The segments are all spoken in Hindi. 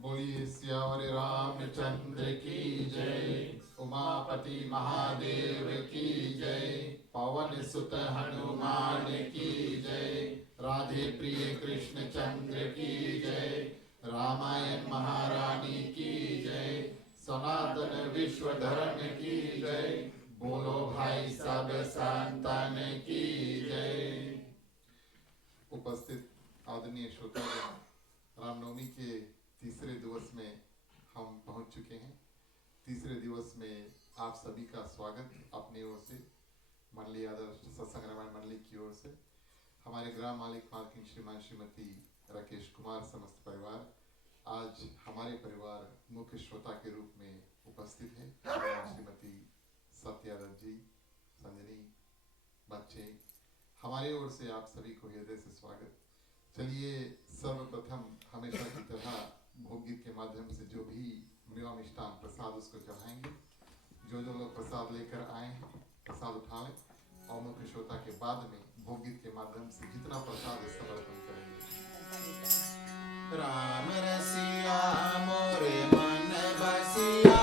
बोलिए सियावर रामचंद्र की जय। उमापति महादेव की जय। पवन सुत हनुमान की जय। राधे प्रिय कृष्ण चंद्र की जय। रामायण महारानी की जय। सनातन विश्व धर्म की जय। बोलो भाई सब संतान की जय। उपस्थित आदरणीय श्रोतागण, रामनवमी के तीसरे दिवस में हम पहुंच चुके हैं। तीसरे दिवस में आप सभी का स्वागत अपनी ओर से, मंडली आदर्श सत्संग रामायण मंडली की ओर से। हमारे ग्राम मालिक मालकिन श्रीमान श्रीमती राकेश कुमार समस्त परिवार आज हमारे परिवार मुख्य श्रोता के रूप में उपस्थित है। श्रीमती सत्यादत्त जी, संजनी, बच्चे, हमारे ओर से आप सभी को हृदय से स्वागत। चलिए सर्वप्रथम हमेशा की तरह भोग गीत के माध्यम से जो भी मेवा मिष्ठान प्रसाद उसको चढ़ाएंगे। जो लोग प्रसाद लेकर आए हैं प्रसाद उठा लें और मुख्य श्रोता के बाद में भोग गीत के माध्यम से जितना प्रसाद है समर्पण करेंगे। राम रसिया मोरे मन बसिया,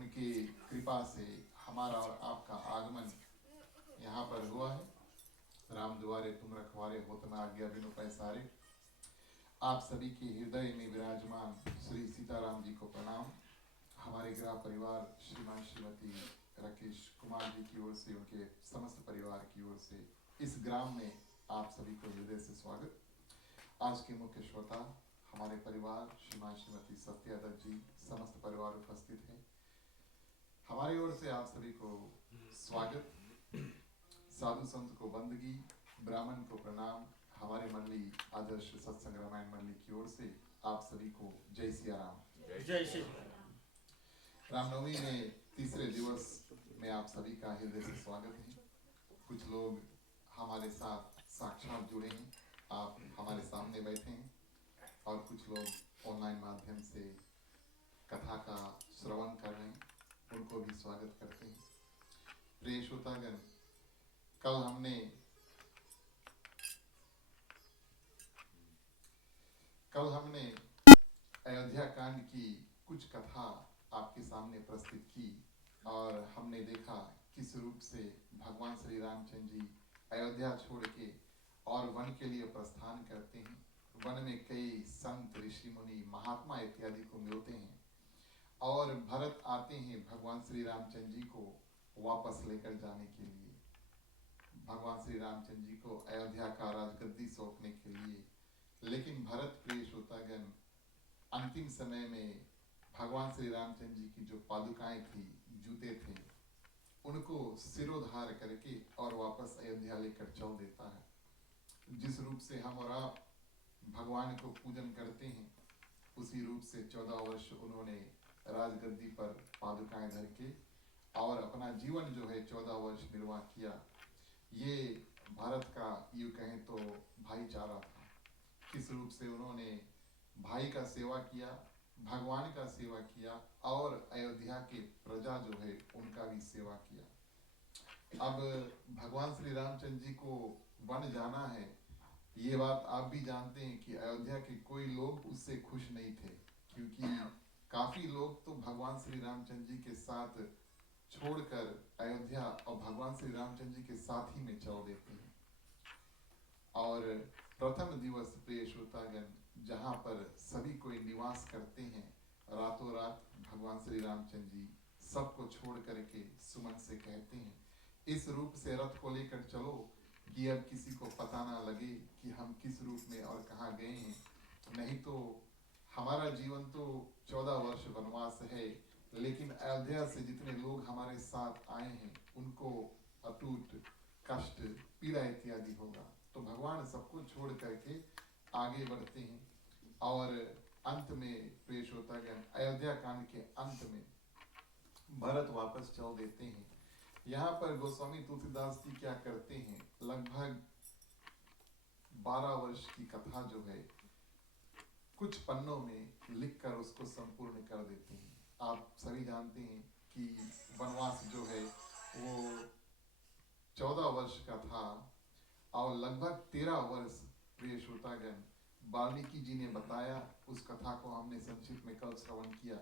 उनकी कृपा से हमारा और आपका आगमन यहाँ पर हुआ है। राम द्वारे तुम रखवारे होत न आज्ञा बिनु पैसारे। आप सभी के हृदय में विराजमान श्री सीताराम जी को प्रणाम। हमारे गृह परिवार श्रीमान श्रीमती राकेश कुमार जी की ओर से, उनके समस्त परिवार की ओर से इस ग्राम में आप सभी को हृदय से स्वागत। आज के मुख्य श्रोता हमारे परिवार श्रीमान श्रीमती सत्या दत्त जी, समस्त परिवार उपस्थित है। हमारी ओर से आप सभी को स्वागत। साधु संत को बंदगी, ब्राह्मण को प्रणाम। हमारे मंडली आदर्श सत्संग रामायण मंडली की ओर से आप सभी को जय सिया राम। जय श्री रामनवमी में तीसरे दिवस में आप सभी का हृदय से स्वागत है। कुछ लोग हमारे साथ साक्षात जुड़े हैं, आप हमारे सामने बैठे हैं, और कुछ लोग ऑनलाइन माध्यम से कथा का श्रवण कर रहे हैं, उनको भी स्वागत करते हैं। प्रिय श्रोतागण, कल हमने अयोध्या कांड की कुछ कथा आपके सामने प्रस्तुत की और हमने देखा किस रूप से भगवान श्री रामचंद्र जी अयोध्या छोड़ के और वन के लिए प्रस्थान करते हैं। वन में कई संत, ऋषि, मुनि, महात्मा इत्यादि को मिलते हैं और भरत आते हैं भगवान श्री रामचंद्र जी को वापस लेकर जाने के लिए, भगवान श्री रामचंद्र जी को अयोध्या का राजगद्दी सौंपने के लिए। लेकिन भरत, प्रिय श्रोतागण, अंतिम समय में भगवान श्री रामचंद्र जी की जो पादुकाएं थी, जूते थे, उनको सिरोधार करके और वापस अयोध्या लेकर चल देता है। जिस रूप से हम और आप भगवान को पूजन करते हैं, उसी रूप से 14 वर्ष उन्होंने राजगद्दी पर पादुकाएं धर के और अपना जीवन जो है 14 वर्ष निर्वाह किया। ये भारत का यूँ कहें तो भाईचारा था। किस रूप से उन्होंने भाई का सेवा किया, भगवान का सेवा किया और अयोध्या के प्रजा जो है उनका भी सेवा किया। अब भगवान श्री रामचंद्र जी को वन जाना है, ये बात आप भी जानते हैं कि अयोध्या के कोई लोग उससे खुश नहीं थे, क्योंकि काफी लोग तो भगवान श्री रामचंद्र जी के साथ छोड़कर अयोध्या और भगवान श्री रामचंद्र जी के साथ ही में चल देते हैं। और प्रथम दिवस, प्रिय श्रोतागण, जहाँ पर सभी कोई निवास करते हैं, रातों रात भगवान श्री रामचंद्र जी सबको छोड़ करके सुमन से कहते हैं, इस रूप से रथ को लेकर चलो कि अब किसी को पता ना लगे कि हम किस रूप में और कहाँ गए हैं। नहीं तो हमारा जीवन तो 14 वर्ष वनवास है, लेकिन अयोध्या से जितने लोग हमारे साथ आए हैं उनको अटूट कष्ट, पीड़ा इत्यादि होगा। तो भगवान सबको छोड़ करके आगे बढ़ते हैं और अंत में, प्रिय श्रोतागण, अयोध्या कांड के अंत में भरत वापस चल देते हैं। यहाँ पर गोस्वामी तुलसीदास जी क्या करते हैं, लगभग 12 वर्ष की कथा जो है कुछ पन्नों में लिखकर उसको संपूर्ण कर देते हैं। आप सभी जानते हैं कि वनवास जो है वो 14 वर्ष का था और लगभग 13 वर्ष, प्रिय श्रोतागण, वाल्मीकि जी ने बताया। उस कथा को हमने संक्षिप्त में कल श्रवण किया।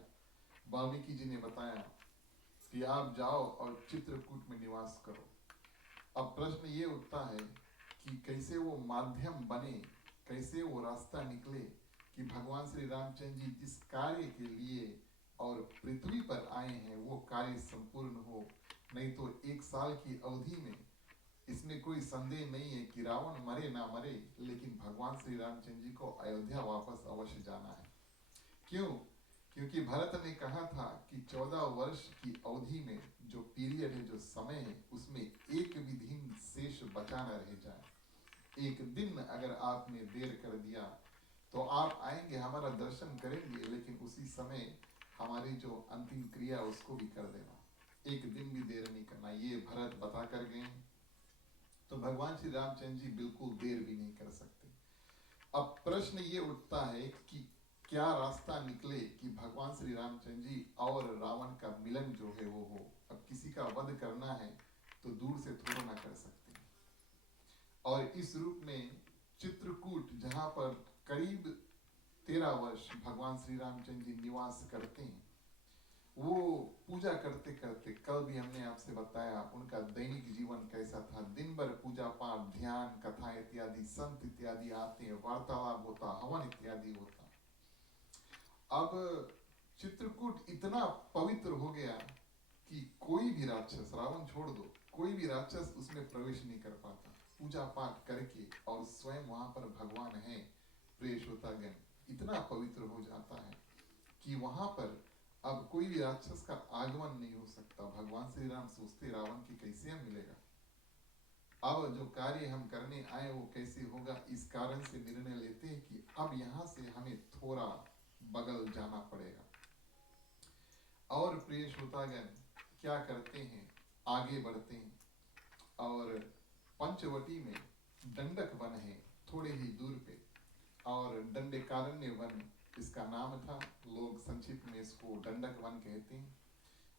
वाल्मीकि जी ने बताया कि आप जाओ और चित्रकूट में निवास करो। अब प्रश्न ये उठता है कि कैसे वो माध्यम बने, कैसे वो रास्ता निकले कि भगवान श्री रामचंद्र जी जिस कार्य के लिए और पृथ्वी पर आए हैं वो कार्य संपूर्ण हो। नहीं तो 1 साल की अवधि में, इसमें कोई संदेह नहीं है कि रावण मरे ना मरे, लेकिन भगवान श्री रामचंद्र जी को अयोध्या वापस अवश्य जाना है। क्यों? क्योंकि भरत ने कहा था कि 14 वर्ष की अवधि में जो पीरियड है, जो समय है, उसमें एक भी दिन शेष बचा न रह जाए। एक दिन अगर आपने देर कर दिया तो आप आएंगे, हमारा दर्शन करेंगे, लेकिन उसी समय हमारी जो अंतिम क्रिया उसको भी कर देना। एक दिन भी देर नहीं करना, ये भरत बता कर गए। तो भगवान श्री रामचंद्र जी बिल्कुल देर भी नहीं कर सकते। अब प्रश्न ये उठता है कि क्या रास्ता निकले कि भगवान श्री रामचंद्र जी और रावण का मिलन जो है वो हो। अब किसी का वध करना है तो दूर से थोड़ा ना कर सकते। और इस रूप में चित्रकूट, जहाँ पर करीब 13 वर्ष भगवान श्री रामचंद्र जी निवास करते हैं, वो पूजा करते करते, कल भी हमने आपसे बताया उनका दैनिक जीवन कैसा था। दिन भर पूजा पाठ, ध्यान, कथा इत्यादि, संत इत्यादि आते हैं, वार्तालाप होता, हवन इत्यादि होता। अब चित्रकूट इतना पवित्र हो गया कि कोई भी राक्षस, रावण छोड़ दो, कोई भी राक्षस उसमें प्रवेश नहीं कर पाता। पूजा पाठ करके और स्वयं वहां पर भगवान है, प्रिय श्रोतागण, इतना पवित्र हो जाता है कि वहां पर अब कोई भी राक्षस का आगमन नहीं हो सकता। भगवान श्री राम सोचते रावण की कैसे हम मिलेगा, अब जो कार्य हम करने आए वो कैसे होगा। इस कारण से निर्णय लेते हैं कि अब यहाँ से हमें थोड़ा बगल जाना पड़ेगा। और प्रिय श्रोतागण क्या करते हैं, आगे बढ़ते हैं और पंचवटी में दंडक वन है थोड़े ही दूर पे, और दंडकारण्य वन इसका नाम था। लोग संक्षिप्त में इसको दंडक वन कहते हैं।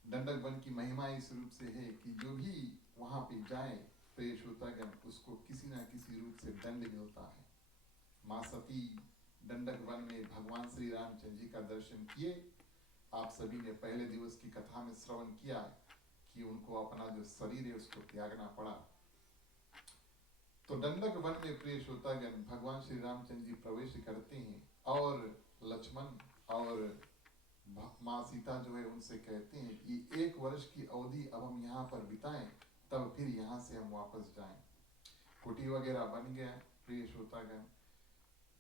दंडक वन की महिमा इस रूप से है कि जो भी वहां पे जाए प्रिय श्रोतागण, उसको किसी ना किसी रूप से दंड मिलता है। माँ सती दंडक वन में भगवान श्री रामचंद्र जी का दर्शन किए। आप सभी ने पहले दिवस की कथा में श्रवण किया कि उनको अपना जो शरीर है उसको त्यागना पड़ा। तो दंडक वन में प्रिय श्रोतागण भगवान श्री रामचंद्र जी प्रवेश करते हैं और लक्ष्मण और माँ सीता जो है उनसे कहते हैं कि 1 वर्ष की अवधि अब हम यहाँ पर बिताएं, तब फिर यहाँ से हम वापस जाएं। कुटी वगैरह बन गया प्रिय श्रोतागण।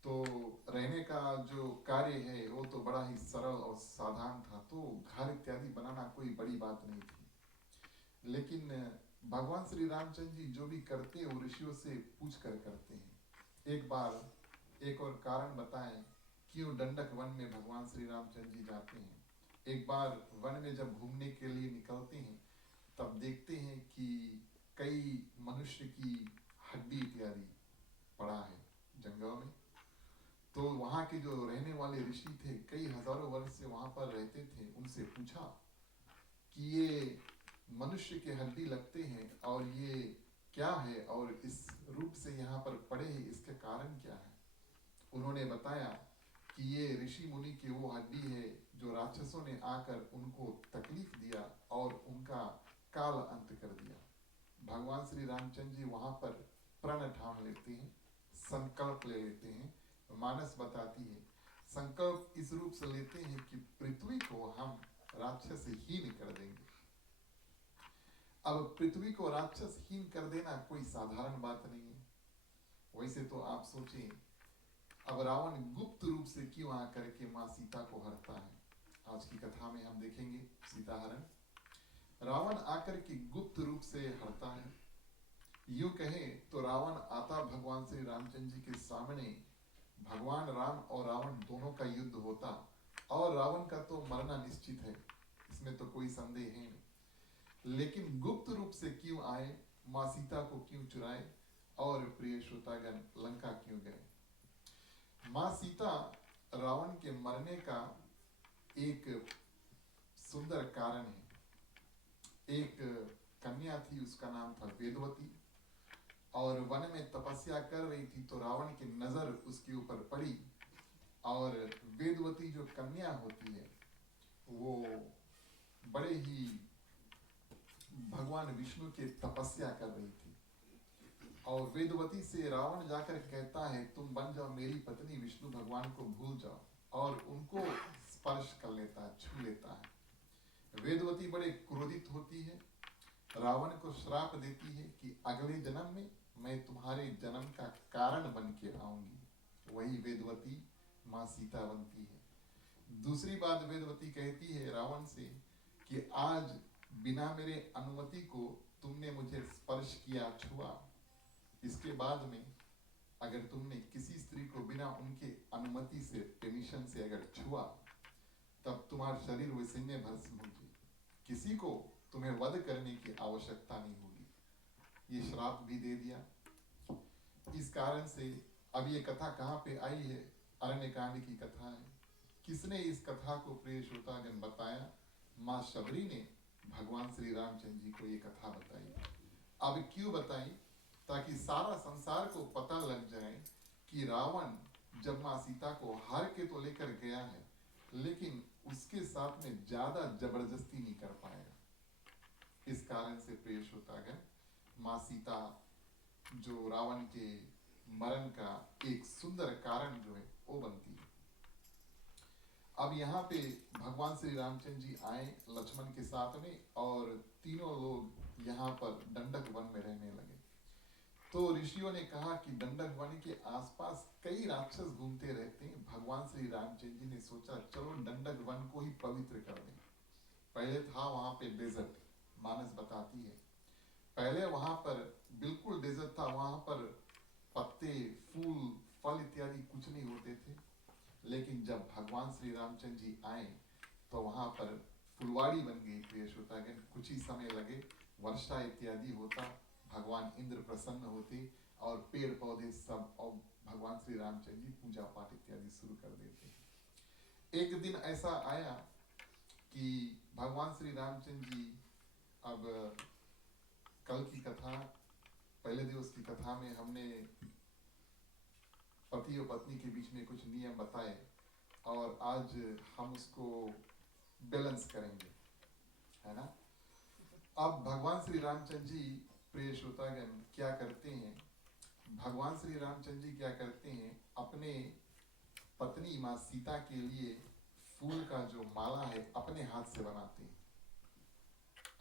तो रहने का जो कार्य है वो तो बड़ा ही सरल और साधारण था, तो घर इत्यादि बनाना कोई बड़ी बात नहीं थी। लेकिन भगवान श्री रामचंद्र जी जो भी करते हैं वो ऋषियों से पूछ कर करते हैं। एक बार एक और कारण बताएं क्यों दंडक वन में भगवान श्री रामचंद्र जी जाते हैं। एक बार वन में जब घूमने के लिए निकलते हैं तब देखते हैं कि कई मनुष्य की हड्डी इत्यादि पड़ा है जंगल में। तो वहां के जो रहने वाले ऋषि थे, कई हजारों वर्ष से वहां पर रहते थे, उनसे पूछा कि ये मनुष्य के हड्डी लगते हैं और ये क्या है और इस रूप से यहाँ पर पड़े हैं, इसके कारण क्या है। उन्होंने बताया कि ये ऋषि मुनि की वो हड्डी है जो राक्षसों ने आकर उनको तकलीफ दिया और उनका काल अंत कर दिया। भगवान श्री रामचंद्र जी वहां पर प्रण ठान लेते हैं, संकल्प ले लेते हैं। मानस बताती है संकल्प इस रूप से लेते हैं कि पृथ्वी को हम राक्षस हीन कर देंगे। अब पृथ्वी को राक्षस हीन कर देना कोई साधारण बात नहीं है। वैसे तो आप सोचें, अब रावण गुप्त रूप से क्यों आकर के माँ सीता को हरता है। आज की कथा में हम देखेंगे सीता हरण। रावण आकर के गुप्त रूप से हरता है। यूं कहें तो रावण आता भगवान श्री रामचंद्र जी के सामने, भगवान राम और रावण दोनों का युद्ध होता और रावण का तो मरना निश्चित है, इसमें तो कोई संदेह है नहीं। लेकिन गुप्त रूप से क्यों आए, माँ सीता को क्यों चुराए और प्रिय श्रोतागण लंका क्यों गए। माँ सीता रावण के मरने का एक सुंदर कारण है। एक कन्या थी, उसका नाम था वेदवती, और वन में तपस्या कर रही थी तो रावण की नजर उसके ऊपर पड़ी और वेदवती जो कन्या होती है वो बड़े ही भगवान विष्णु के तपस्या कर रही थी। और वेदवती से रावण जाकर कहता है तुम बन जाओ मेरी पत्नी, विष्णु भगवान को भूल जाओ, और उनको स्पर्श कर लेता है, छू लेता है। वेदवती बड़े क्रोधित होती है, रावण को श्राप देती है कि अगले जन्म में मैं तुम्हारे जन्म का कारण बन के आऊंगी। वही वेदवती माँ सीता बनती है। दूसरी बात वेदवती कहती है रावण से कि आज बिना मेरे अनुमति को तुमने मुझे स्पर्श किया, छुआ, इसके बाद में अगर तुमने किसी स्त्री को बिना उनके अनुमति से, परमिशन से अगर छुआ, तब तुम्हारा शरीर वैसे में भस्म होगी, किसी को तुम्हें वध करने की आवश्यकता नहीं होगी। ये श्राप भी दे दिया। इस कारण से अब ये कथा कहाँ पे आई है, अरण्यकांड की कथा है। किसने इस कथा को प्रिय श्रोतागण बताया, माँ शबरी ने भगवान श्री रामचंद्र जी को ये कथा बताई। अब क्यों बताई, ताकि सारा संसार को पता लग जाए कि रावण जब माँ सीता को हार के तो लेकर गया है, लेकिन उसके साथ में ज्यादा जबरदस्ती नहीं कर पाया। इस कारण से प्रिय श्रोतागण, माँ सीता जो रावण के मरण का एक सुंदर कारण जो है वो बनती है। अब यहाँ पे भगवान श्री रामचंद्र जी आए लक्ष्मण के साथ में, और तीनों लोग यहाँ पर दंडक वन में रहने लगे। तो ऋषियों ने कहा कि दंडक वन के आसपास कई राक्षस घूमते रहते हैं। भगवान श्री रामचंद्र जी ने सोचा चलो दंडक वन को ही पवित्र कर दें। पहले था वहां पे डेजर्ट, मानस बताती है, पहले वहां पर बिल्कुल डेजर्ट था, वहां पर पत्ते, फूल, फल इत्यादि कुछ नहीं होते थे। लेकिन जब भगवान श्री रामचंद्र जी आए तो वहां पर फुलवाड़ी बन गई प्रिय श्रोतागण। कुछ ही समय लगे, वर्षा इत्यादि होता, भगवान इंद्र प्रसन्न होते और पेड़ पौधे सब, और भगवान श्री रामचंद्र जी पूजा पाठ इत्यादि शुरू कर देते। एक दिन ऐसा आया कि भगवान श्री रामचंद्र जी, अब कल की कथा, पहले दिवस की कथा में हमने पति और पत्नी के बीच में कुछ नियम बताए, और आज हम उसको बैलेंस करेंगे, है ना। अब भगवान श्री रामचंद्र जी प्रिय श्रोतागण क्या करते हैं, भगवान श्री रामचंद्र जी क्या करते हैं, अपने पत्नी माँ सीता के लिए फूल का जो माला है अपने हाथ से बनाते हैं।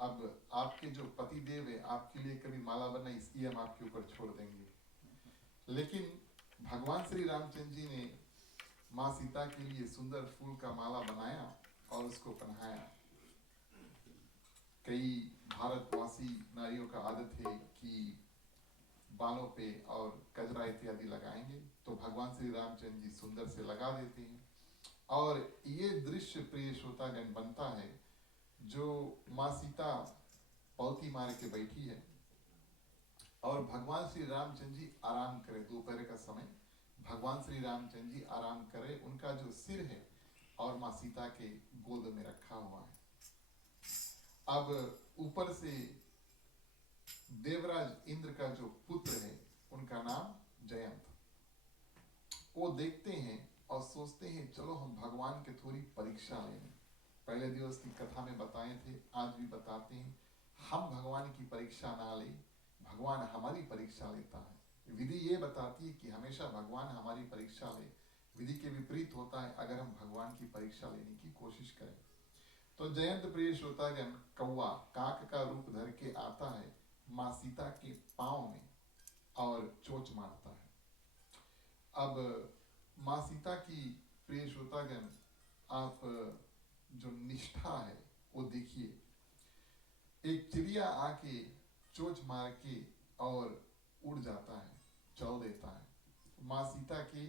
अब आपके जो पति देव है, आपके लिए कभी माला बनाई, इसकी हम आपके ऊपर छोड़ देंगे। लेकिन भगवान श्री रामचंद्र जी ने माँ सीता के लिए सुंदर फूल का माला बनाया और उसको पहनाया। कई भारतवासी नारियों का आदत है कि बालों पे और कजरा इत्यादि लगाएंगे, तो भगवान श्री रामचंद्र जी सुंदर से लगा देते हैं। और ये दृश्य प्रिय श्रोतागण बनता है, जो माँ सीता पौती मार के बैठी है और भगवान श्री रामचंद्र जी आराम करे। दोपहर का समय भगवान श्री रामचंद्र जी आराम करे, उनका जो सिर है और माँ सीता के गोद में रखा हुआ है। अब ऊपर से देवराज इंद्र का जो पुत्र है, उनका नाम जयंत, वो देखते हैं और सोचते हैं चलो हम भगवान के थोड़ी परीक्षा लेंगे। पहले दिवस की कथा में बताए थे, आज भी बताते हैं, हम भगवान की परीक्षा ना ले, भगवान हमारी परीक्षा लेता है। विधि ये बताती है कि हमेशा भगवान हमारी परीक्षा ले। विधि के विपरीत होता है अगर हम भगवान की परीक्षा लेने की कोशिश करें। तो जयंत प्रिय श्रोतागण कौवा काक का रूप धर के आता है माँ सीता के पांव में और चोंच मारता है। अब माँ सीता की प्रिय श्रोतागण आप जो निष्ठा है वो देखिए, एक चिड़िया आके चोंच मार के और उड़ जाता है, चल देता है माँ सीता के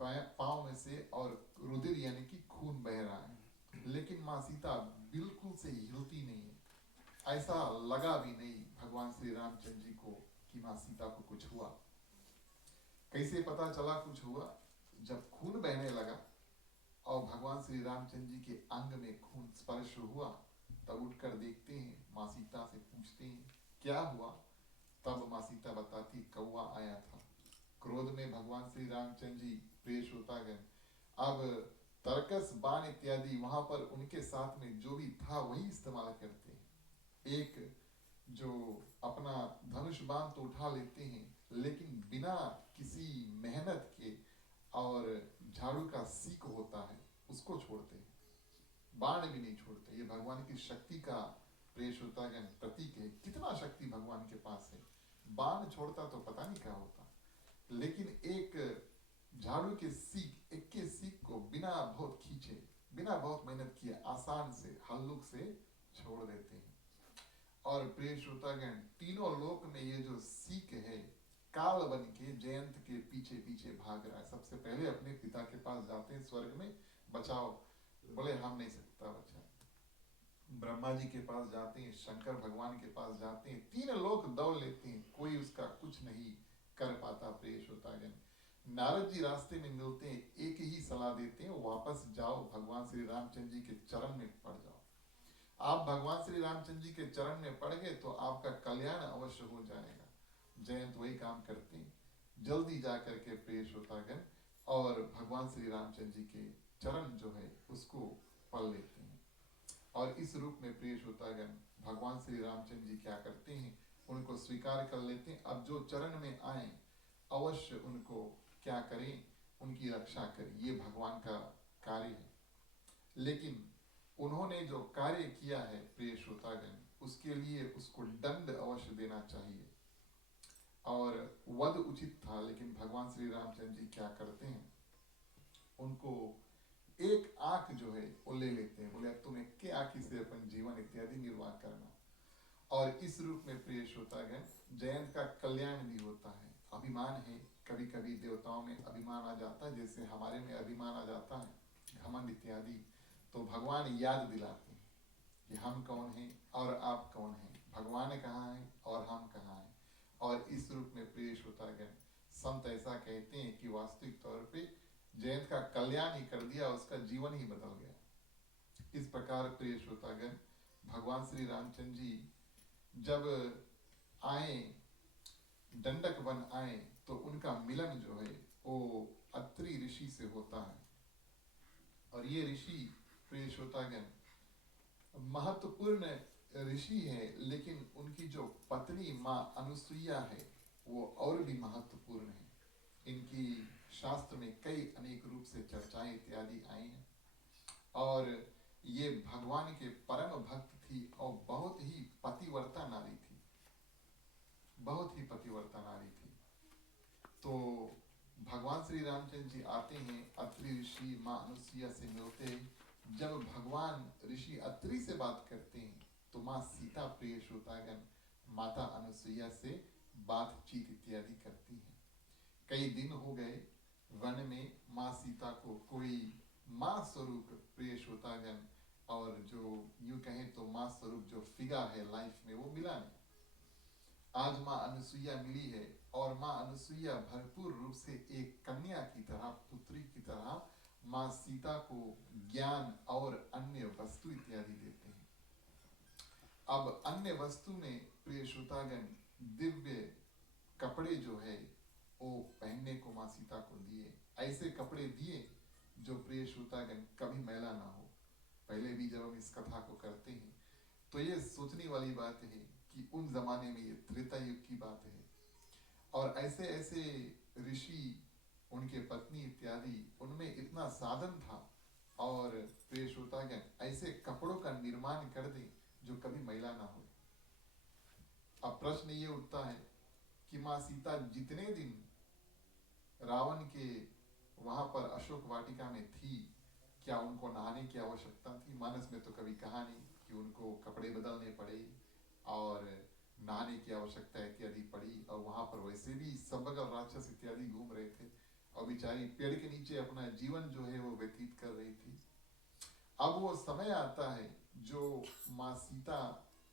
पांव में से, और रुधिर यानी कि खून बह रहा है, लेकिन माँ सीता बिल्कुल से हिलती नहीं है। ऐसा लगा भी नहीं भगवान श्री रामचंद्र जी को कि माँ सीता को कुछ हुआ। कैसे पता चला कुछ हुआ? जब खून बहने लगा और भगवान श्री रामचंद्र जी के अंग में खून स्पर्श हुआ, तब उठकर देखते हैं, माँ सीता से पूछते हैं क्या हुआ? तब माँ सीता बताती कौवा आया था। क्रोध में भगवान श्री रामचंद्र जी प्रिय श्रोतागण अब तर्कस बाण इत्यादि वहां पर उनके साथ में जो भी था वही इस्तेमाल करते हैं। एक जो अपना धनुष बाण तो उठा लेते हैं, लेकिन बिना किसी मेहनत के, और झाड़ू का सीक होता है उसको छोड़ते हैं, बाण भी नहीं छोड़ते। ये भगवान की शक्ति का प्रिय श्रोतागण प्रतीक है। कितना शक्ति भगवान के पास है। बाण छोड़ता तो पता नहीं क्या होता, लेकिन एक झाड़ू के सीक, एक के सीक को बिना बहुत खींचे, बिना बहुत मेहनत किए, आसान से, हल्लुक से छोड़ देते हैं। और प्रिय श्रोतागण तीनों लोक में ये जो सीक है, काल बन के जयंत के पीछे पीछे भाग रहा है। सबसे पहले अपने पिता के पास जाते हैं स्वर्ग में, बचाओ, बोले हम नहीं सकता बचा। ब्रह्मा जी के पास जाते हैं, शंकर भगवान के पास जाते हैं, तीन लोग दौड़ लेते हैं, कोई उसका कुछ नहीं कर पाता। प्रिय श्रोतागण नारद जी रास्ते में मिलते हैं, एक ही सलाह देते हैं, वापस जाओ, भगवान श्री रामचंद्र जी के चरण में पड़ जाओ। आप भगवान श्री रामचंद्र जी के चरण में पड़ गए तो आपका कल्याण अवश्य हो जाएगा। जयंत वही काम करते हैं, जल्दी जा करके प्रिय श्रोतागण और भगवान श्री रामचंद्र जी के चरण जो है उसको पढ़ लेते हैं। और इस रूप में प्रिय श्रोतागण भगवान श्री रामचंद्र जी क्या करते हैं, उनको स्वीकार कर लेते हैं। अब जो चरण में आए अवश्य उनको क्या करें, उनकी रक्षा करें, ये भगवान का कार्य है। लेकिन उन्होंने जो कार्य किया है प्रिय श्रोतागण, उसके लिए उसको दंड अवश्य देना चाहिए और वध उचित था। लेकिन भगवान श्री रामचंद्र जी क्या करते हैं, उनको एक आंख जो है वो ले लेते हैं, बोले अब तुम एक आंखी से अपन जीवन इत्यादि निर्वाह करना। और इस रूप में प्रिय श्रोतागण जयंत का कल्याण भी होता है। अभिमान है, कभी कभी देवताओं में अभिमान आ जाता है, जैसे हमारे में अभिमान आ जाता है, घमंड इत्यादि, तो भगवान याद दिलाते हैं कि हम कौन हैं और आप कौन हैं, भगवान कहाँ है और हम कहाँ हैं। और इस रूप में प्रिय श्रोतागण संत ऐसा कहते हैं कि वास्तविक तौर पे जयंत का कल्याण ही कर दिया, उसका जीवन ही बदल गया। इस प्रकार प्रिय श्रोतागण भगवान श्री रामचंद्र जी जब आए, दंडक वन आए, तो उनका मिलन जो है वो अत्रि ऋषि से होता है। और ये ऋषि प्रिय श्रोतागण महत्वपूर्ण ऋषि है, लेकिन उनकी जो पत्नी माँ अनुसुईया है वो और भी महत्वपूर्ण है। इनकी शास्त्र में कई अनेक रूप से चर्चाएं इत्यादि आई हैं। और ये भगवान के परम भक्त थी और बहुत ही पतिव्रता नारी थी, बहुत ही पतिव्रता नारी थी। तो भगवान श्री रामचंद्र जी आते हैं, अत्रि ऋषि माँ अनुसुईया से मिलते हैं। जब भगवान ऋषि अत्रि से बात करते हैं तो माँ सीता प्रिय श्रोतागण माता अनुसुईया से बातचीत इत्यादि करती हैं। कई दिन हो गए वन में माँ सीता को कोई माँ स्वरूप प्रिय श्रोतागण, और जो यूं कहें तो माँ स्वरूप जो फिगर है लाइफ में वो मिला नहीं। आज माँ अनुसुईया मिली है और माँ अनुसुईया भरपूर रूप से एक कन्या की तरह, पुत्री की तरह माँ सीता को ज्ञान और अन्य वस्तु इत्यादि देते हैं। अब अन्य वस्तु में प्रिय श्रोतागण दिव्य कपड़े जो है वो पहनने को माँ सीता को दिए। ऐसे कपड़े दिए जो प्रिय श्रोतागण कभी मैला ना हो। पहले भी जब हम इस कथा को करते हैं तो ये सोचने वाली बात है कि उन जमाने में, ये त्रेता युग की बात है, और ऐसे ऐसे ऋषि, उनके पत्नी इत्यादि, उनमें इतना साधन था और प्रिय श्रोतागण ऐसे कपड़ों का निर्माण कर दे जो कभी मैला ना हो। अब प्रश्न ये उठता है कि माँ सीता जितने दिन रावण के वहां पर अशोक वाटिका में थी, क्या उनको नहाने की आवश्यकता थी? मानस में तो कभी कहा नहीं कि उनको कपड़े बदलने पड़े और नहाने की आवश्यकता इत्यादि पड़ी। और वहां पर वैसे भी सबगल राक्षस इत्यादि घूम रहे थे और बेचारी पेड़ के नीचे अपना जीवन जो है वो व्यतीत कर रही थी। अब वो समय आता है जो माँ सीता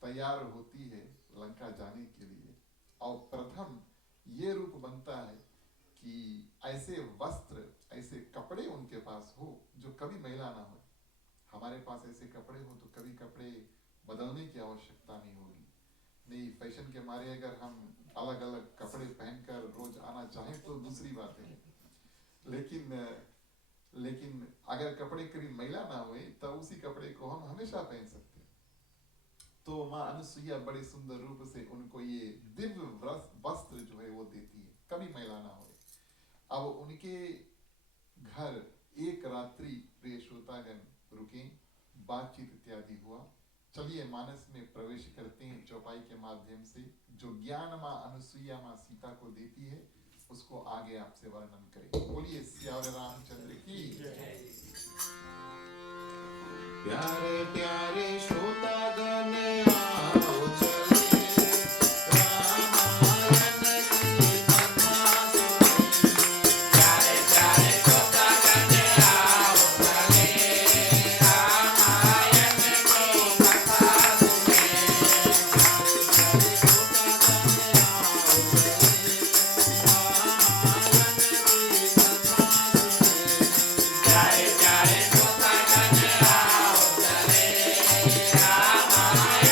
तैयार होती है लंका जाने के लिए, और प्रथम ये रूप बनता है कि ऐसे वस्त्र, ऐसे कपड़े उनके पास हो जो कभी मैला ना हो। हमारे पास ऐसे कपड़े हो तो कभी कपड़े बदलने की आवश्यकता नहीं होगी। नहीं, फैशन के मारे अगर हम अलग अलग कपड़े पहनकर रोज आना चाहें तो दूसरी बात है, लेकिन अगर कपड़े कभी मैला ना हुए तो उसी कपड़े को हम हमेशा पहन सकते हैं। तो माँ अनुसुईया बड़े सुंदर रूप से उनको ये दिव्य वस्त्र जो है वो देती है, कभी मैला ना हो। अब उनके घर एक रात्रि प्रिय श्रोतागण रुके, बातचीत इत्यादि हुआ। चलिए मानस में प्रवेश करते हैं चौपाई के माध्यम से। जो ज्ञान माँ अनुसुईया माँ सीता को देती है उसको आगे आपसे वर्णन करें। बोलिए सियावर रामचंद्र की जय। प्यारे प्यारे श्रोतागण आओ चले रामायण की कथा सुने। प्यारे प्यारे श्रोतागण आओ चले रामायण की कथा सुने। प्यारे प्यारे श्रोतागण आओ चले रामायण की कथा सुने। प्यारे प्यारे श्रोतागण आओ चले रामायण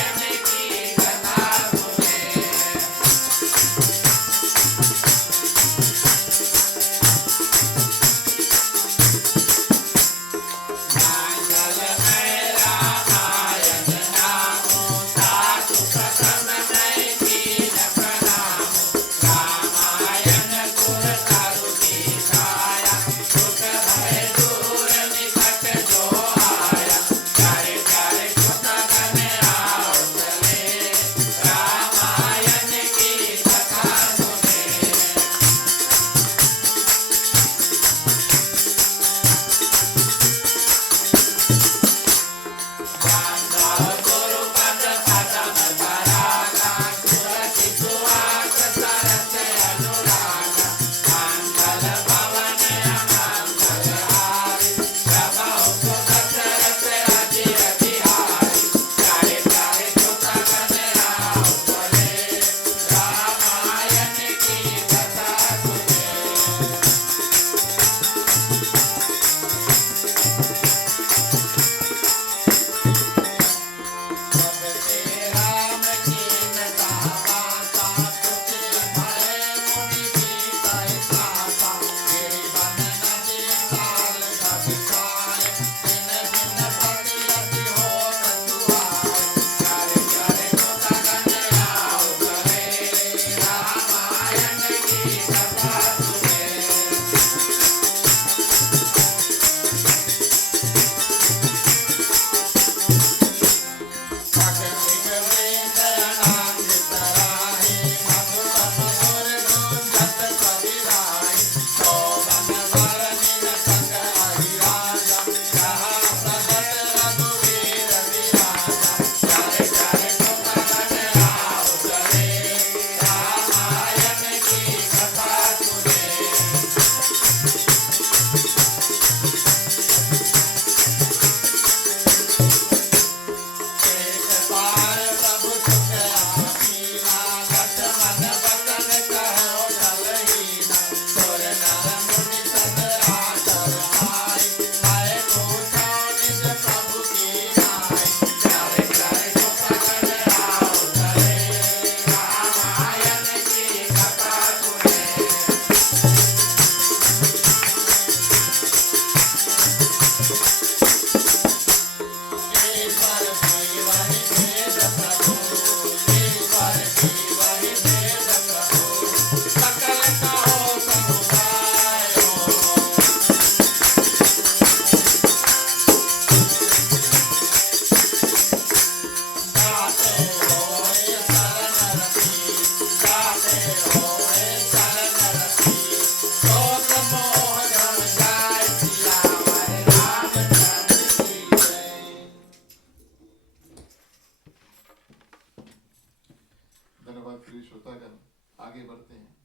धन्यवाद प्रिय श्रोतागण। आगे बढ़ते हैं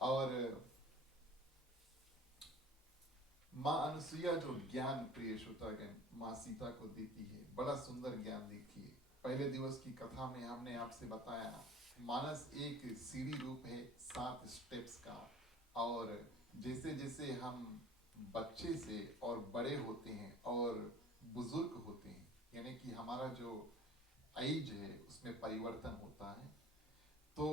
और माँ अनुसुईया जो ज्ञान प्रिय श्रोतागण माँ सीता को देती है, बड़ा सुंदर ज्ञान देती है। पहले दिवस की कथा में हमने आपसे बताया मानस एक सीढ़ी रूप है 7 स्टेप्स का, और जैसे जैसे हम बच्चे से और बड़े होते हैं और बुजुर्ग होते हैं, यानी कि हमारा जो एज है उसमें परिवर्तन होता है, तो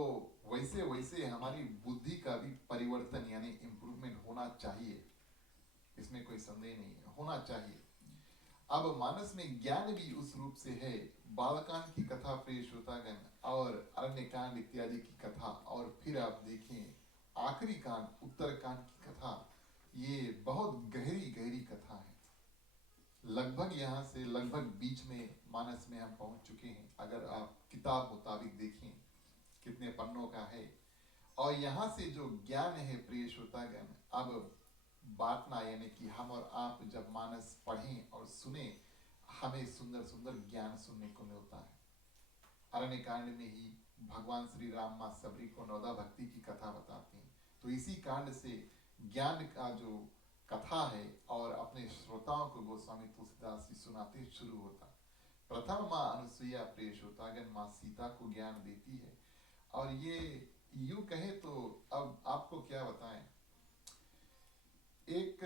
वैसे वैसे हमारी बुद्धि का भी परिवर्तन यानी इम्प्रूवमेंट होना चाहिए, इसमें कोई संदेह नहीं है, होना चाहिए। अब मानस में ज्ञान भी उस रूप से है। बालकांड की कथा प्रिय श्रोतागण और अरण्यकांड इत्यादि की कथा, और फिर आप देखें आखिरी कांड उत्तरकांड की कथा, ये बहुत गहरी गहरी कथा है। लगभग यहाँ से लगभग बीच में मानस में हम पहुंच चुके हैं। अगर आप किताब मुताबिक देखें कितने पन्नों का है, और यहाँ से जो ज्ञान है प्रिय श्रोतागण अब बांटना, यानी कि हम और आप जब मानस पढ़ें और सुने, हमें सुंदर सुंदर ज्ञान सुनने को मिलता है। अरण्यकांड में ही भगवान श्री राम माँ सबरी को नौदा भक्ति की कथा बताते हैं, तो इसी कांड से ज्ञान का जो कथा है और अपने श्रोताओं को गोस्वामी तुलसीदास जी सुनाते शुरू होता। प्रथम माँ अनुसुईया प्रिय श्रोतागण माँ सीता को ज्ञान देती है, और ये यूं कहे तो अब आपको क्या बताएं, एक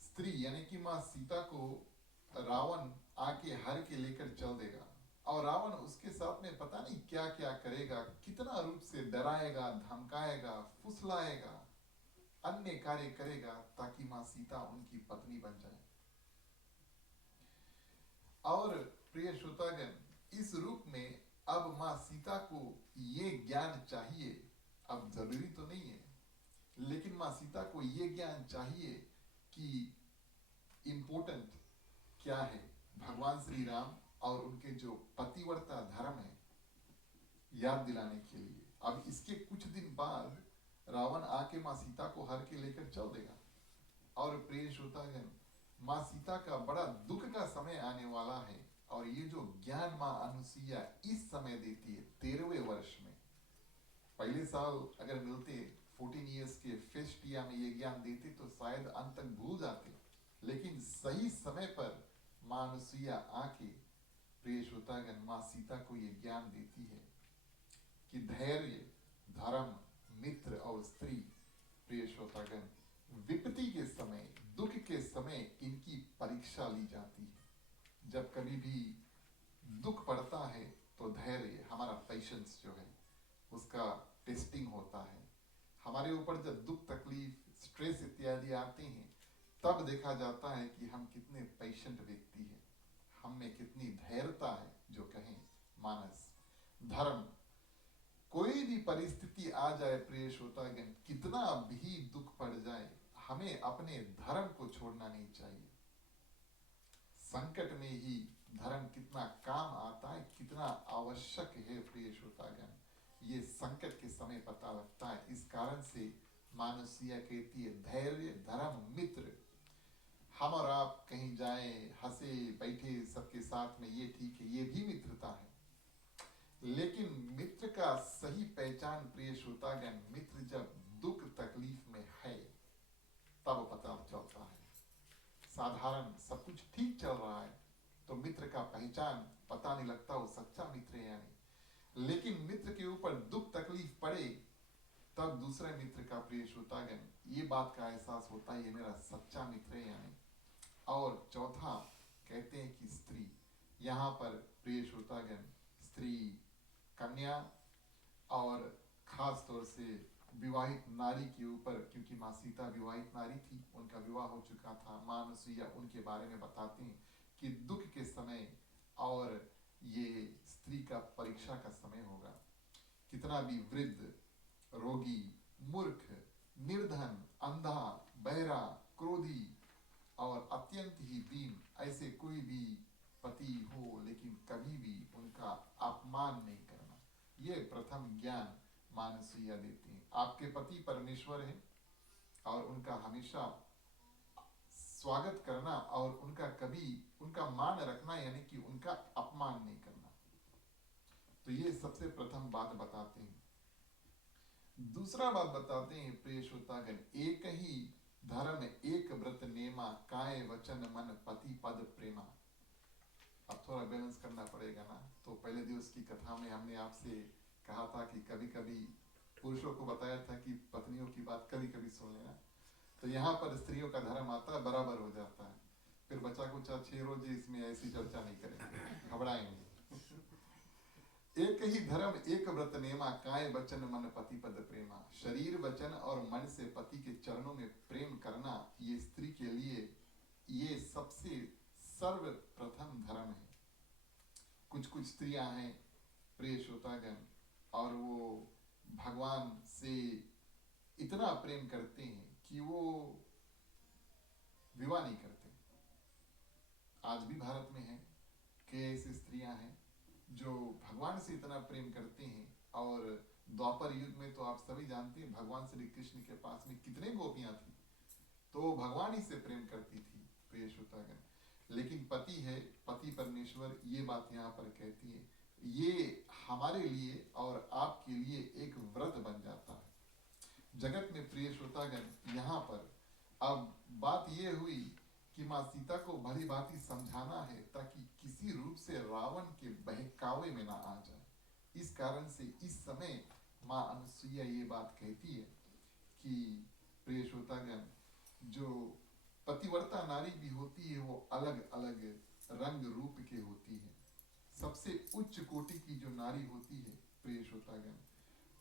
स्त्री यानी कि माँ सीता को रावण आके हर के लेकर चल देगा, और रावण उसके साथ में पता नहीं क्या क्या करेगा, कितना रूप से डराएगा, धमकाएगा, फुसलाएगा, अन्य कार्य करेगा ताकि माँ सीता उनकी पत्नी बन जाए। और प्रिय श्रोतागण इस रूप में अब माँ सीता को ये ज्ञान चाहिए, अब जरूरी तो नहीं है, लेकिन माँ सीता को ये ज्ञान चाहिए कि इम्पोर्टेंट क्या है भगवान श्री राम और उनके जो पतिव्रता धर्म है याद दिलाने के लिए। अब इसके कुछ दिन बाद रावण आके माँ सीता को हर के लेकर चल देगा, और प्रिय श्रोतागण माँ सीता का बड़ा दुख का समय आने वाला है। और ये जो ज्ञान माँ अनुसुईया इस समय देती है 13वें वर्ष में, पहले साल अगर मिलते 14 इयर्स के फेस्टिया में ये ज्ञान देते तो शायद अंत तक भूल जाते, लेकिन सही समय पर माँ अनुसुईया आके प्रिय श्रोतागण माँ सीता को ये ज्ञान देती है कि धैर्य, धर्म, मित्र और स्त्री, प्रिय श्रोतागण, विपत्ति के समय, दुख के समय इनकी परीक्षा ली जाती है। जब कभी भी दुख पड़ता है तो धैर्य, हमारा पेशेंस जो है उसका टेस्टिंग होता है। हमारे ऊपर जब दुख, तकलीफ, स्ट्रेस इत्यादि आते हैं तब देखा जाता है कि हम कितने पेशेंट व्यक्ति हैं, हम में कितनी धैर्यता है। जो कहें मानस, धर्म, कोई भी परिस्थिति आ जाए प्रिय श्रोतागण, कितना भी दुख पड़ जाए, हमें अपने धर्म को छोड़ना नहीं चाहिए। संकट में ही धर्म कितना काम आता है, कितना आवश्यक है प्रिय श्रोतागण, ये संकट के समय पता लगता है। इस कारण से माँ अनुसुईया कहती है धैर्य, धर्म, मित्र। हम और आप कहीं जाएं, हंसे बैठे सबके साथ में, ये ठीक है, ये भी मित्रता है। लेकिन मित्र का सही पहचान प्रिय श्रोतागण, मित्र जब दुख तकलीफ में है तब पता चलता है। साधारण सब कुछ ठीक चल रहा है तो मित्र का पहचान पता नहीं लगता वो सच्चा मित्र है या नहीं। लेकिन मित्र के ऊपर दुख तकलीफ पड़े तब दूसरे मित्र का प्रिय श्रोतागण ये बात का एहसास होता है ये मेरा सच्चा मित्र है या नहीं। और चौथा कहते हैं कि स्त्री, यहाँ पर प्रिय श्रोतागण स्त्री, कन्या और खास तौर से विवाहित नारी के ऊपर, क्योंकि माँ सीता विवाहित नारी थी, उनका विवाह हो चुका था। माँ अनुसुईया उनके बारे में बताते हैं कि दुख के समय और ये स्त्री का परीक्षा का समय होगा। कितना भी वृद्ध, रोगी, मूर्ख, निर्धन, अंधा, बहरा, क्रोधी और अत्यंत ही दीन, ऐसे कोई भी पति हो लेकिन कभी भी उनका अपमान नहीं करना, ये प्रथम ज्ञान माँ अनुसुईया देती हैं। आपके पति परमेश्वर हैं और उनका हमेशा स्वागत करना और उनका कभी उनका मान रखना, यानी कि उनका अपमान नहीं करना। तो ये सबसे प्रथम बात बताते हैं। दूसरा बात बताते हैं प्रिय श्रोतागण, एक ही धर्म एक व्रत नेमा, काय वचन मन पति पद प्रेमा। अब थोड़ा बैलेंस करना पड़ेगा ना। तो पहले दिवस की कथा में हमने आपसे कहा था कि कभी कभी पुरुषों को बताया था कि पत्नियों की बात कभी कभी सुन लेना। तो यहाँ पर स्त्रियों का धर्म आता है, बराबर हो जाता है। फिर बचा कुचा 6 रोज इसमें ऐसी चर्चा नहीं करेंगे, घबराएंगे। एक ही धर्म एक व्रत नेमा, काय वचन मन पति पद प्रेमा। शरीर, वचन और मन से पति के चरणों में प्रेम करना, ये स्त्री के लिए ये सबसे सर्वप्रथम धर्म है। कुछ कुछ स्त्रियां हैं प्रिय श्रोतागण, और वो भगवान से इतना प्रेम करते हैं कि वो विवाह नहीं करते। आज भी भारत में है कि ऐसी स्त्रियां हैं जो भगवान से इतना प्रेम करते हैं। और द्वापर युग में तो आप सभी जानते हैं भगवान श्री कृष्ण के पास में कितने गोपियां थी, तो वो भगवान ही से प्रेम करती थी प्रिय श्रोतागण। लेकिन पति है, पति परमेश्वर, ये बात यहाँ पर कहती है, ये हमारे लिए और आपके लिए एक व्रत बन जाता है जगत में प्रिय श्रोतागण। यहाँ पर अब बात ये हुई कि माँ सीता को भली भांति समझाना है ताकि किसी रूप से रावण के बहकावे में ना आ जाए। इस कारण से इस समय माँ अनुसुईया ये बात कहती है कि प्रिय श्रोतागण, जो पतिव्रता नारी भी होती है वो अलग अलग रंग रूप के होती है। सबसे उच्च कोटि की जो नारी होती है प्रिय श्रोतागण,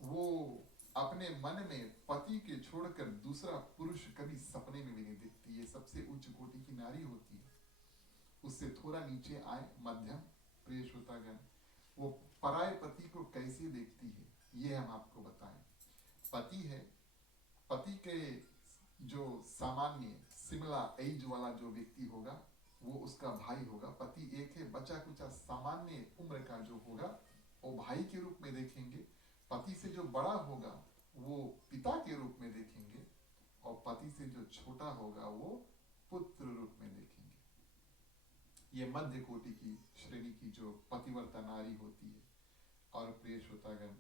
वो अपने मन में पति के छोड़कर दूसरा पुरुष कभी सपने में भी नहीं दिखती। ये सबसे उच्च कोटि की नारी होती है। उससे थोड़ा नीचे आए मध्यम प्रिय श्रोतागण, वो पराय पति को कैसे देखती है ये हम आपको बताएं। पति है, पति के जो सामान्य सिमिला एज वाला जो व्यक्ति होगा वो उसका भाई होगा। पति एक है, बचा कुचा सामान्य उम्र का जो होगा वो भाई के रूप में देखेंगे। पति से जो बड़ा होगा वो पिता के रूप में देखेंगे और पति से जो छोटा होगा वो पुत्र रूप में देखेंगे। ये मध्य कोटि की श्रेणी की जो पतिव्रता नारी होती है। और प्रिय श्रोतागण,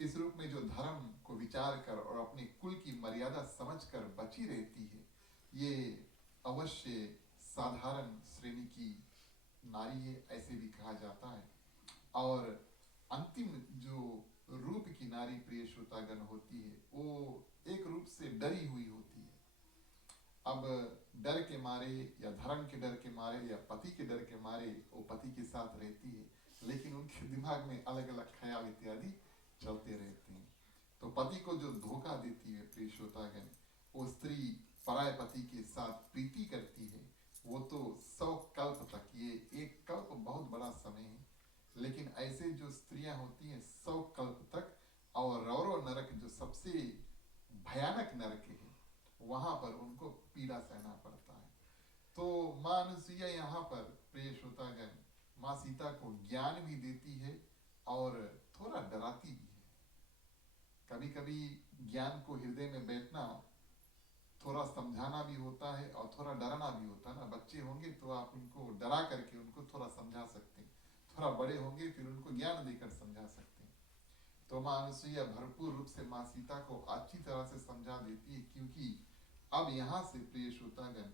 इस रूप में जो धर्म को विचार कर और अपने कुल की मर्यादा समझकर बची रहती है, ये अवश्य साधारण श्रेणी की नारी है, ऐसे भी कहा जाता है। और अंतिम जो रूप की नारी प्रिय श्रोतागण होती है, वो एक रूप से डरी हुई होती है। अब डर के मारे या धर्म के डर के मारे या पति के डर के मारे वो पति के साथ रहती है, लेकिन उनके दिमाग में अलग अलग ख्याल इत्यादि चलते रहते हैं। तो पति को जो धोखा देती है प्रिय श्रोतागण, वो स्त्री पराय पति के साथ प्रीति करती है, वो तो 100 कल्प तक, ये एक कल्प बहुत बड़ा समय है, लेकिन ऐसे जो स्त्रियां होती हैं 100 कल्प तक, और रौरव नरक जो सबसे भयानक नरक है, वहां पर उनको पीड़ा सहना पड़ता है। तो मां अनुसुईया यहाँ पर प्रिय श्रोतागण मां सीता को ज्ञान भी देती है और थोड़ा डराती भी है। कभी कभी ज्ञान को हृदय में बैठना, थोड़ा समझाना भी होता है और थोड़ा डराना भी होता है ना। बच्चे होंगे तो आप उनको डरा करके उनको थोड़ा समझा सकते हैं, थोड़ा बड़े होंगे फिर उनको ज्ञान देकर समझा सकते हैं। तो मां अनुसुईया भरपूर रूप से मां सीता को अच्छी तरह से समझा देती है, क्योंकि अब यहाँ से प्रिय श्रोतागण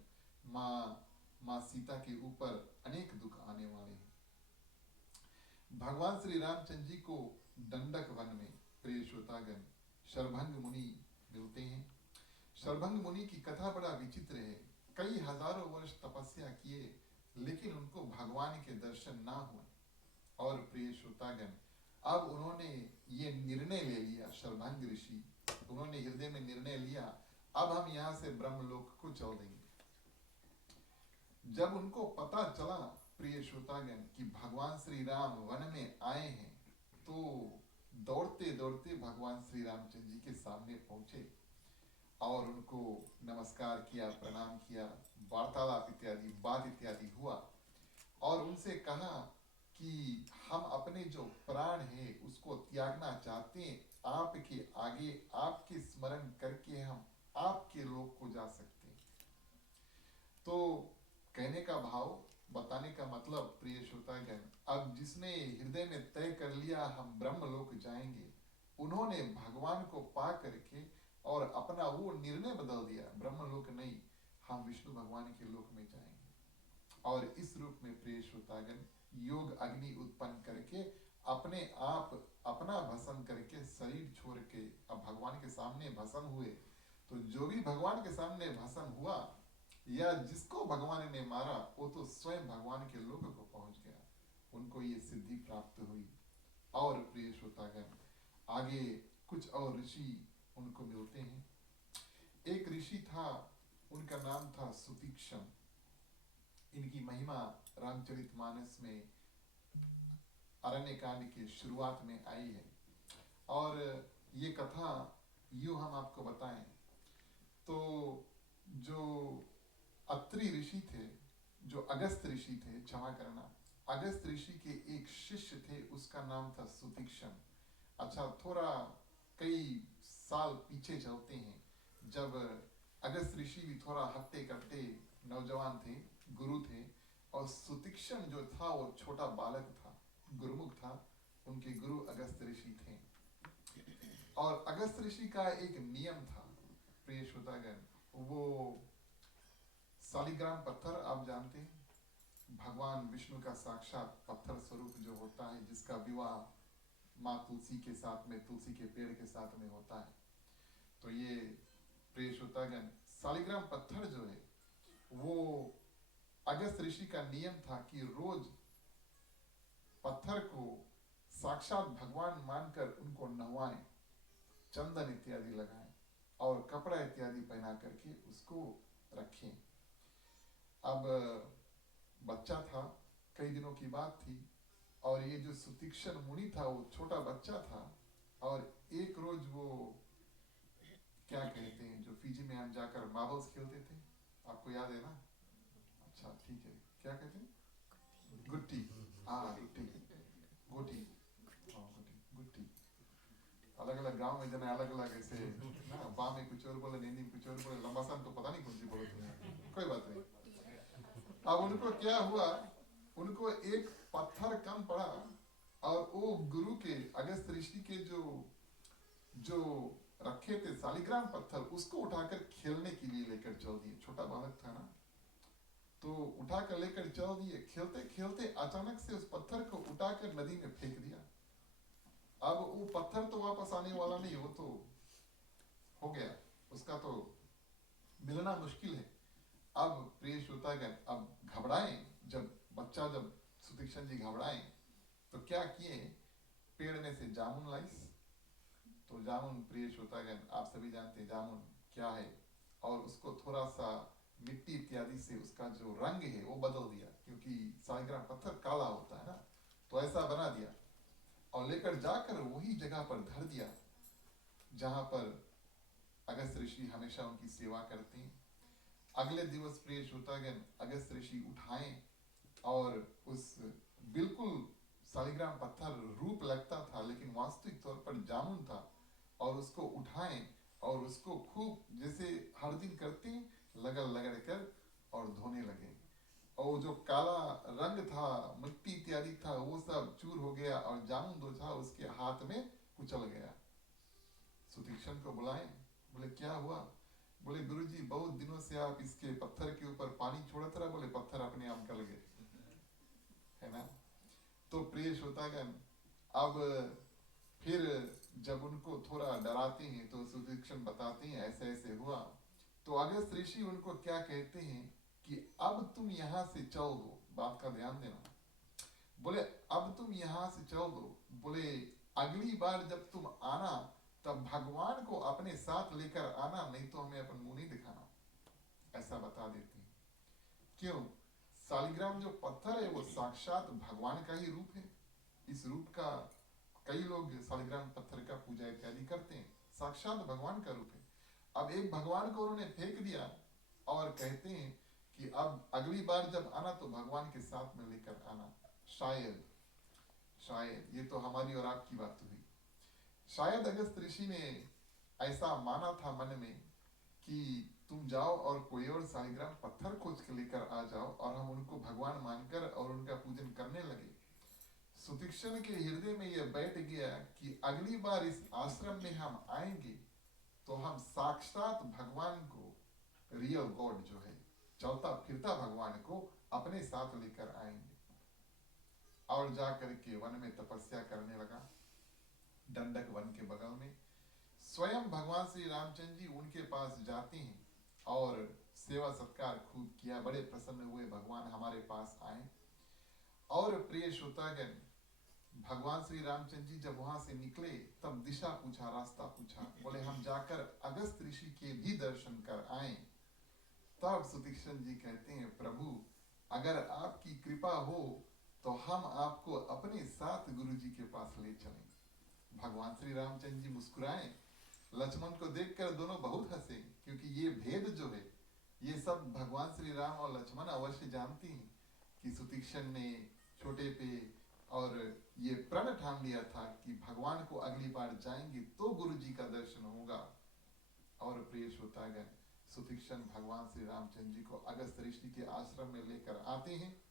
मां सीता के ऊपर अनेक दुख आने वाले हैं। भगवान श्री रामचंद्र जी को दंडक वन में प्रिय श्रोतागण शरभंग मुनि मिलते हैं। शरभंग मुनि की कथा बड़ा विचित्र है। कई हजारों वर्ष तपस्या किए, लेकिन उनको भगवान के दर्शन ना हुए। और प्रिय श्रोतागण, अब उन्होंने ये निर्णय ले लिया, शरभंग ऋषि, उन्होंने हृदय में निर्णय लिया, अब हम यहाँ से ब्रह्मलोक को चल देंगे। जब उनको पता चला प्रिय श्रोतागण कि भगवान श्री राम वन में आए हैं, तो दौड़ते दौड़ते भगवान श्री रामचंद्र जी के सामने पहुंचे और उनको नमस्कार किया, प्रणाम किया, वार्तालाप इत्यादि बात इत्यादि हुआ और उनसे कहा कि हम अपने जो प्राण है उसको त्यागना चाहते हैं, आपके आगे आपके स्मरण करके हम आपके लोक को जा सकते हैं। तो कहने का भाव, बताने का मतलब प्रिय श्रोतागण, अब जिसने हृदय में तय कर लिया हम ब्रह्मलोक जाएंगे, उन्होंने भगवान को पा करके और अपना वो निर्णय बदल दिया, ब्रह्मलोक नहीं, हम विष्णु भगवान के लोक में जाएंगे। और इस रूप में प्रिय श्रोतागण योग अग्नि उत्पन्न करके अपने आप अपना भस्म करके शरीर छोड़ के अब भगवान के सामने भस्म हुए। तो जो भी भगवान के सामने भस्म हुआ या जिसको भगवान ने मारा, वो तो स्वयं भगवान के लोक को पहुंच गया, उनको ये सिद्धि प्राप्त हुई। और प्रिय श्रोतागण, आगे कुछ और ऋषि उनको मिलते हैं। एक ऋषि था, उनका नाम था सुतीक्षण। इनकी महिमा रामचरितमानस में अरण्य कांड की शुरुआत में आई है। और ये कथा यूं हम आपको बताएं तो जो अत्रि ऋषि थे, जो अगस्त ऋषि थे, क्षमा करना, अगस्त ऋषि के एक शिष्य थे, उसका नाम था सुतीक्षण। अच्छा, थोड़ा कई साल पीछे चलते हैं, जब अगस्त ऋषि भी थोड़ा हट्टे कट्टे नौजवान थे, गुरु थे, और सुतीक्षण जो था वो छोटा बालक था, गुरुमुख था, उनके गुरु अगस्त ऋषि थे। और अगस्त ऋषि का एक नियम था प्रिय श्रोतागण, वो सालिग्राम पत्थर, आप जानते हैं भगवान विष्णु का साक्षात पत्थर स्वरूप जो होता है, जिसका विवाह माँ तुलसी के साथ में, तुलसी के पेड़ के साथ में होता है। तो ये प्रिय श्रोतागण सालिग्राम पत्थर जो है, वो अगस्त ऋषि का नियम था कि रोज पत्थर को साक्षात भगवान मानकर उनको नहवाएं, चंदन इत्यादि लगाएं और कपड़ा इत्यादि पहना करके उसको रखें। अब बच्चा था, कई दिनों की बात थी, और ये जो सुतीक्षण मुनि था वो छोटा बच्चा था। और एक रोज वो क्या कहते हैं, जो फीजी में हम जाकर मार्बल्स खेलते थे, आपको याद है ना? अच्छा ठीक है, क्या कहते हैं, गुट्टी, हाँ गुट्टी, गोटी, हाँ गुट्टी। अलग अलग गांव में जने अलग अलग ऐसे ना, बा में कुछ और बोले, हिंदी में कुछ और बोले, लंबा सान तो पता नहीं कौन सी बोले, कोई बात नहीं। अब उनको क्या हुआ उनको एक पत्थर कम पड़ा और वो गुरु के अगस्त ऋषि के जो रखे थे शालिग्राम पत्थर, उसको उठाकर खेलने के लिए लेकर चल दिए। छोटा बालक था ना, तो उठाकर लेकर चल दिए। खेलते खेलते अचानक से उस पत्थर को उठाकर नदी में फेंक दिया। अब वो पत्थर तो वापस आने वाला नहीं, वो तो हो गया, उसका तो मिलना मुश्किल है। अब प्रिय श्रोतागण, अब घबराए, जब सुतीक्षण जी घबराए तो क्या किए, पेड़ में से जामुन लाई। तो जामुन, प्रिय श्रोतागण, आप सभी जानते हैं जामुन क्या है, और उसको थोड़ा सा मिट्टी इत्यादि से उसका जो रंग है वो बदल दिया, क्योंकि शालिग्राम पत्थर काला होता है ना, तो ऐसा बना दिया और लेकर जाकर वही जगह पर धर दिया जहां पर अगस्त ऋषि हमेशा उनकी सेवा करते हैं। अगले दिवस प्रिय श्रोतागण, अगस्त ऋषि उठाए और उस बिल्कुल शालिग्राम पत्थर रूप लगता था लेकिन वास्तविक तौर पर जामुन था, और उसको उठाएं और उसको खूब जैसे हर दिन करते लगड़ कर और धोने लगे। और जो काला रंग था, मिट्टी इत्यादि था, वो सब चूर हो गया और जामुन जो था उसके हाथ में कुचल गया। सुतीक्षण को बुलाए, बोले क्या हुआ? बोले गुरुजी, बहुत दिनों से आप इसके पत्थर के ऊपर पानी छोड़त रहा। बोले पत्थर अपने आप गल गए, है ना। तो प्रिय श्रोतागण, अब फिर जब उनको थोड़ा डराते हैं तो सुतीक्षण बताते हैं ऐसे ऐसे हुआ। तो अगस्त ऋषि उनको क्या कहते हैं कि अब तुम यहाँ से चल दो, बात का ध्यान देना। बोले अब तुम यहाँ से चल दो, बोले अगली बार जब तुम आना तब भगवान को अपने साथ लेकर आना, नहीं तो हमें अपन मुंह नहीं दिखाना, ऐसा बता देते हैं। क्यों? शालिग्राम जो पत्थर है वो साक्षात भगवान का ही रूप है। इस रूप का कई लोग शालिग्राम पत्थर का पूजा इत्यादि करते हैं, साक्षात भगवान का रूप है। अब एक भगवान को उन्होंने फेंक दिया और कहते हैं कि अब अगली बार जब आना तो भगवान के साथ में लेकर आना। शायद ये तो हमारी और आपकी बात हुई। शायद अगस्त ऋषि ने ऐसा माना था मन में कि तुम जाओ और कोई और शालिग्राम पत्थर खोज के लेकर आ जाओ और हम उनको भगवान मानकर और उनका पूजन करने लगे। सुतीक्षण के हृदय में यह बैठ गया कि अगली बार इस आश्रम में हम आएंगे तो हम साक्षात भगवान को, रियल गॉड जो है, चलता फिरता भगवान को अपने साथ लेकर आएंगे। और जाकर के वन में तपस्या करने लगा, दंडक वन के बगल में। स्वयं भगवान श्री रामचंद्र जी उनके पास जाते हैं और सेवा सत्कार खूब किया, बड़े प्रसन्न हुए भगवान हमारे पास आए। और प्रिय श्रोतागण, भगवान श्री रामचंद्र जी जब वहां से निकले तब दिशा पूछा, रास्ता पूछा। बोले हम जाकर अगस्त ऋषि के भी दर्शन कर आए। तब सुतीक्षण जी कहते हैं, प्रभु अगर आपकी कृपा हो तो हम आपको अपने साथ गुरु जी के पास ले चलें। भगवान श्री रामचंद्र जी मुस्कुराए, लक्ष्मण को देखकर दोनों बहुत हंसे, क्योंकि ये भेद जो है ये सब भगवान श्री राम और लक्ष्मण अवश्य जानते हैं कि सुतीक्षण ने छोटे पे और ये प्रण ठान लिया था कि भगवान को अगली बार जाएंगे तो गुरु जी का दर्शन होगा। और प्रिय श्रोतागण, सुतीक्षण भगवान श्री रामचंद्र जी को अगस्त ऋषि के आश्रम में लेकर आते हैं।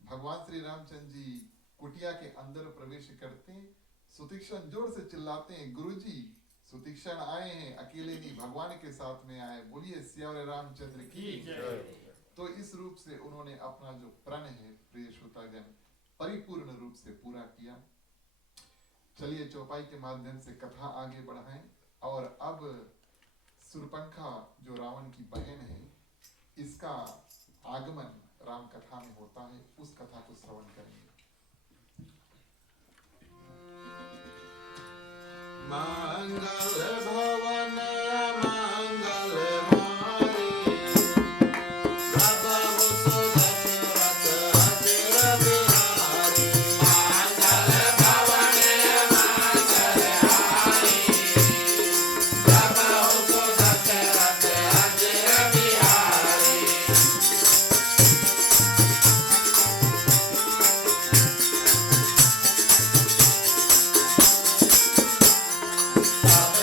भगवान श्री रामचंद्र जी कुटिया के अंदर प्रवेश करते हैं। सुतीक्षण जोर से चिल्लाते हैं, गुरुजी सुतीक्षण आए हैं, अकेले नहीं भगवान के साथ में आए, बोलिए सियावर रामचंद्र की जय। तो इस रूप से उन्होंने अपना जो प्रण है प्रिय श्रोतागण परिपूर्ण रूप से पूरा किया। चलिए चौपाई के माध्यम से कथा आगे बढ़ाएं और अब सुरपंखा जो रावण की बहन है, इसका आगमन राम कथा में होता है, उस कथा को श्रवण करेंगे। मंगल भवन मंगल हारी, प्रभु सुदशरथ अजिर बिहारी। मंगल भवन मंगल हारी, प्रभु सुदशरथ अजिर बिहारी। सब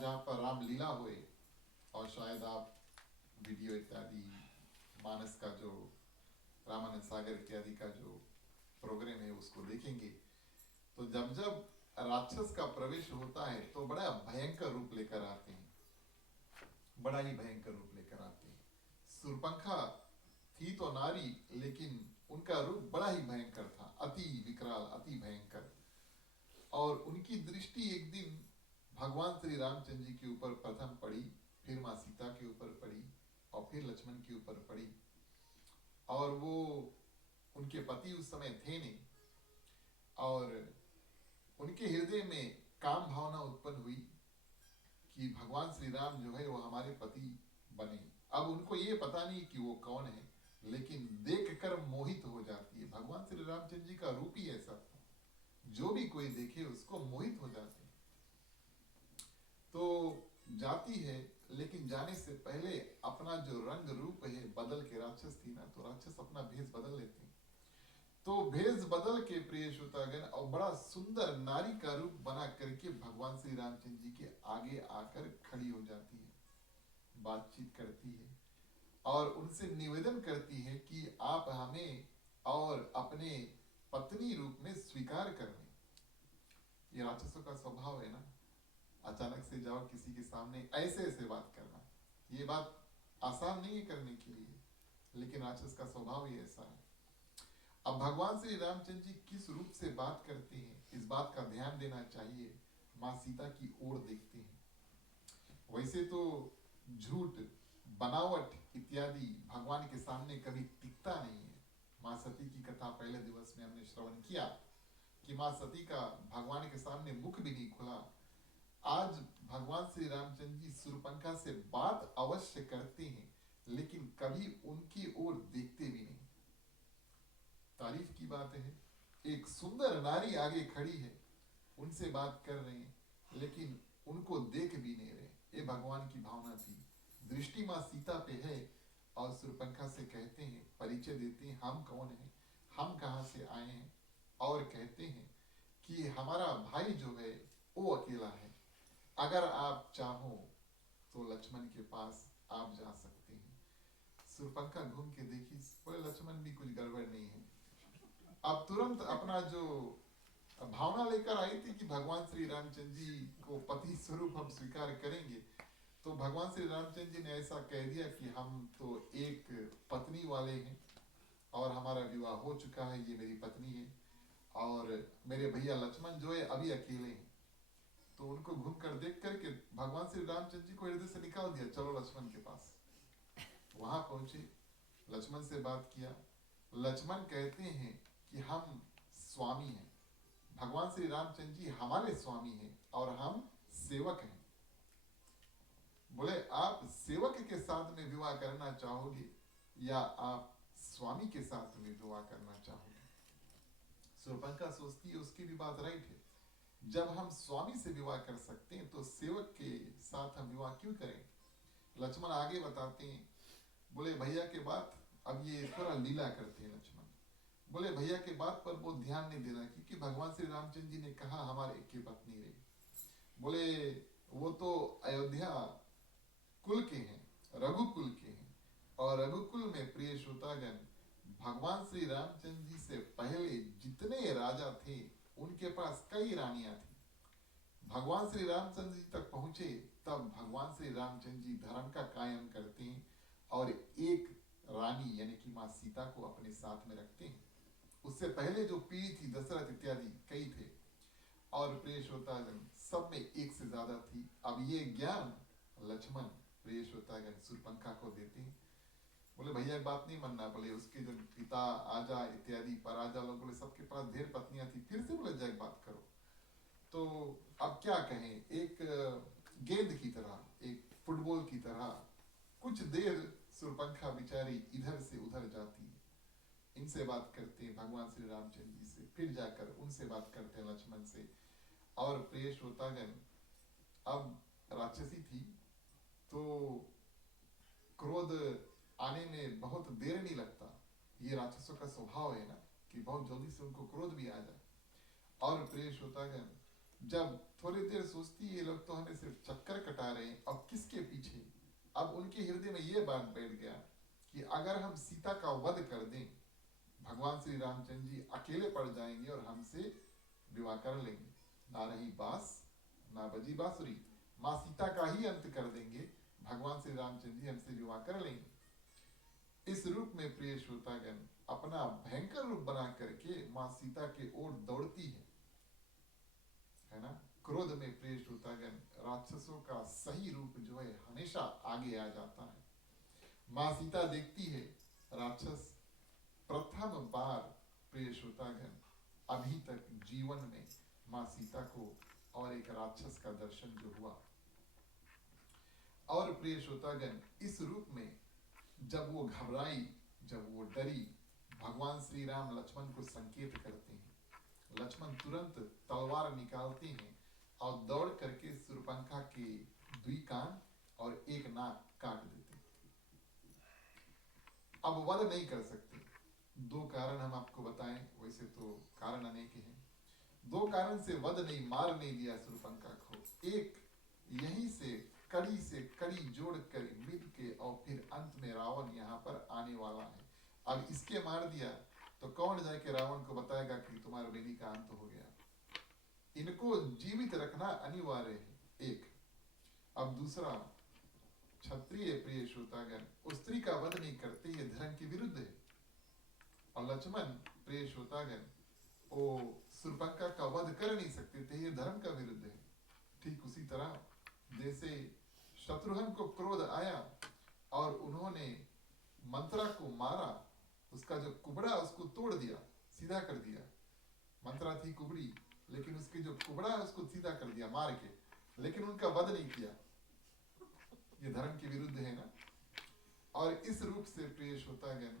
जहाँ पर रामलीला हुए, और शायद आप वीडियो इत्यादि मानस का जो रामानंद सागर इत्यादि का जो प्रोग्राम है उसको देखेंगे, तो जब जब राक्षस का प्रवेश होता है तो बड़ा भयंकर रूप लेकर आते हैं, बड़ा ही भयंकर रूप लेकर आते हैं। शूर्पणखा थी तो नारी, लेकिन उनका रूप बड़ा ही भयंकर था, अति विकराल, अति भयंकर। और उनकी दृष्टि एक दिन भगवान श्री रामचंद्र जी के ऊपर प्रथम पड़ी, फिर माँ सीता के ऊपर पड़ी, और फिर लक्ष्मण के ऊपर पड़ी। और वो उनके पति उस समय थे नहीं, और उनके हृदय में काम भावना उत्पन्न हुई कि भगवान श्री राम जो है वो हमारे पति बने। अब उनको ये पता नहीं कि वो कौन है, लेकिन देखकर मोहित हो जाती है। भगवान श्री रामचंद्र जी का रूप ही ऐसा था, जो भी कोई देखे उसको मोहित हो जाते हैं। तो जाती है, लेकिन जाने से पहले अपना जो रंग रूप है बदल के, राक्षस थी ना तो राक्षस अपना भेष बदल लेते हैं, तो भेष बदल के प्रिय श्रोतागण और बड़ा सुंदर नारी का रूप बना करके भगवान श्री रामचंद्र जी के आगे आकर खड़ी हो जाती है, बातचीत करती है और उनसे निवेदन करती है कि आप हमें और अपने पत्नी रूप में स्वीकार कर लें। ये राक्षसों का स्वभाव है ना, अचानक से जाओ किसी के सामने ऐसे ऐसे बात करना, ये बात आसान नहीं है करने के लिए, लेकिन राक्षस का स्वभाव ही ऐसा है। अब भगवान श्री रामचंद्र जी किस रूप से बात करते हैं, इस बात का ध्यान देना चाहिए। माँ सीता की ओर देखते हैं। वैसे तो झूठ, बनावट इत्यादि भगवान के सामने कभी टिकता नहीं है। माँ सती की कथा पहले दिवस में हमने श्रवण किया कि माँ सती का भगवान के सामने मुख भी नहीं खुला। आज भगवान श्री रामचंद्र जी शूर्पणखा से बात अवश्य करते हैं, लेकिन कभी उनकी ओर देखते भी नहीं। तारीफ की बात है, एक सुंदर नारी आगे खड़ी है, उनसे बात कर रहे हैं, लेकिन उनको देख भी नहीं रहे। ये भगवान की भावना थी। दृष्टि माँ सीता पे है और शूर्पणखा से कहते हैं, परिचय देते हैं, हम कौन हैं, हम कहाँ से आए हैं, और कहते हैं कि हमारा भाई जो है वो अकेला है, अगर आप चाहो तो लक्ष्मण के पास आप जा सकते हैं। शूर्पणखा घूम के देखी, बोले लक्ष्मण भी कुछ गड़बड़ नहीं है। अब तुरंत अपना जो भावना लेकर आई थी कि भगवान श्री रामचंद्र जी को पति स्वरूप हम स्वीकार करेंगे, तो भगवान श्री रामचंद्र जी ने ऐसा कह दिया कि हम तो एक पत्नी वाले हैं और हमारा विवाह हो चुका है, ये मेरी पत्नी है, और मेरे भैया लक्ष्मण जो है अभी अकेले हैं। तो उनको घूम कर देख करके भगवान श्री रामचंद्र जी को हृदय से निकाल दिया, चलो लक्ष्मण के पास। वहां पहुंचे, लक्ष्मण से बात किया। लक्ष्मण कहते हैं कि हम स्वामी हैं, भगवान श्री रामचंद्र जी हमारे स्वामी हैं और हम सेवक हैं। बोले आप सेवक के साथ में विवाह करना चाहोगे या आप स्वामी के साथ में विवाह करना चाहोगे? शूर्पणखा सोचती है उसकी भी बात राइट है, जब हम स्वामी से विवाह कर सकते हैं तो सेवक के साथ हम विवाह क्यों करें? लक्ष्मण आगे बताते हैं, बोले भैया के बात, अब ये थोड़ा लीला करते हैं लक्ष्मण। बोले भैया के बात पर वो ध्यान नहीं देना, क्योंकि भगवान श्री रामचंद्र जी ने कहा हमारे एक की पत्नी रहे। बोले वो तो अयोध्या कुल के हैं, रघुकुल के हैं, और रघुकुल में प्रिय श्रोतागण भगवान श्री रामचंद्र जी से पहले जितने राजा थे उनके पास कई रानियां थी। भगवान श्री रामचंद्र जी तक पहुंचे तब भगवान श्री रामचंद्र जी धर्म का कायम करते हैं और एक रानी यानी कि माँ सीता को अपने साथ में रखते हैं। उससे पहले जो पीढ़ी थी दशरथ इत्यादि कई थे, और प्रिय श्रोतागण सब में एक से ज्यादा थी। अब ये ज्ञान लक्ष्मण प्रिय श्रोतागण शूर्पणखा को देते हैं। बोले भैया बात नहीं मानना, बोले उसके जो पिता आजा इत्यादि पराजा लोग, बोले सबके पास ढेर पत्नियां थी, फिर से बोले जय बात करो। तो अब क्या कहें, एक गेंद की तरह, एक फुटबॉल की तरह कुछ देर शूर्पणखा बिचारी इधर से उधर जाती है। इनसे बात करते हैं भगवान श्री रामचंद्र जी से, फिर जाकर उनसे बात करते हैं लक्ष्मण से। और प्रिय श्रोतागण अब राक्षसी थी तो क्रोध आने में बहुत देर नहीं लगता। ये राक्षसों का स्वभाव है ना कि बहुत जल्दी से उनको क्रोध भी आ जाए। और प्रिय श्रोतागण जब थोड़ी देर सोचती है ये लोग तो हमें सिर्फ चक्कर कटा रहे हैं और किसके पीछे, अब उनके हृदय में ये बात बैठ गया कि अगर हम सीता का वध कर दें, भगवान श्री रामचंद्र जी अकेले पड़ जाएंगे और हमसे विवाह कर लेंगे, ना रही बांस ना बजी बांसुरी, माँ सीता का ही अंत कर देंगे, भगवान श्री रामचंद्र जी हमसे विवाह कर लेंगे। इस रूप में प्रिय श्रोतागण अपना भयंकर रूप बना करके माँ सीता के ओर दौड़ती है ना। क्रोध में प्रिय श्रोतागण राक्षसों का सही रूप जो है हमेशा आगे आ जाता है। माँ सीता देखती है राक्षस, प्रथम बार प्रिय श्रोतागण अभी तक जीवन में माँ सीता को और एक राक्षस का दर्शन जो हुआ। और प्रिय श्रोतागण इस रूप में जब वो घबराई, जब वो डरी, भगवान श्री राम लक्ष्मण को संकेत करते हैं। लक्ष्मण तुरंत तलवार निकालते हैं और दौड़ करके शूर्पणखा के 2 कान और 1 नाक काट देते हैं। अब वध नहीं कर सकते, 2 कारण हम आपको बताएं, वैसे तो कारण अनेक हैं। 2 कारण से वध नहीं, मार नहीं दिया शूर्पणखा को। एक, यहीं से कड़ी जोड़ कर मिल के और फिर अंत में रावण यहाँ पर आने वाला है। अब इसके मार दिया तो कौन जाके रावण को बताएगा कि तुम्हारे बेनी का अंत हो गया। इनको जीवित रखना अनिवार्य है, एक। अब दूसरा, क्षत्रिय प्रिय श्रोतागण उस स्त्री का वध नहीं करते, ये धर्म के विरुद्ध है। और लक्ष्मण प्रिय श्रोतागण वो शूर्पणखा का वध कर नहीं सकते थे, ये धर्म का विरुद्ध है। ठीक उसी तरह जैसे शत्रुघ्न को क्रोध आया और उन्होंने मंत्रा को मारा, उसका जो कुबड़ा उसको तोड़ दिया, सीधा कर दिया। मंत्रा थी कुबड़ी, लेकिन उसके जो कुबड़ा है उसको सीधा कर दिया मार के, लेकिन उनका वध नहीं किया। ये धर्म के विरुद्ध है ना। और इस रूप से प्रिय श्रोतागण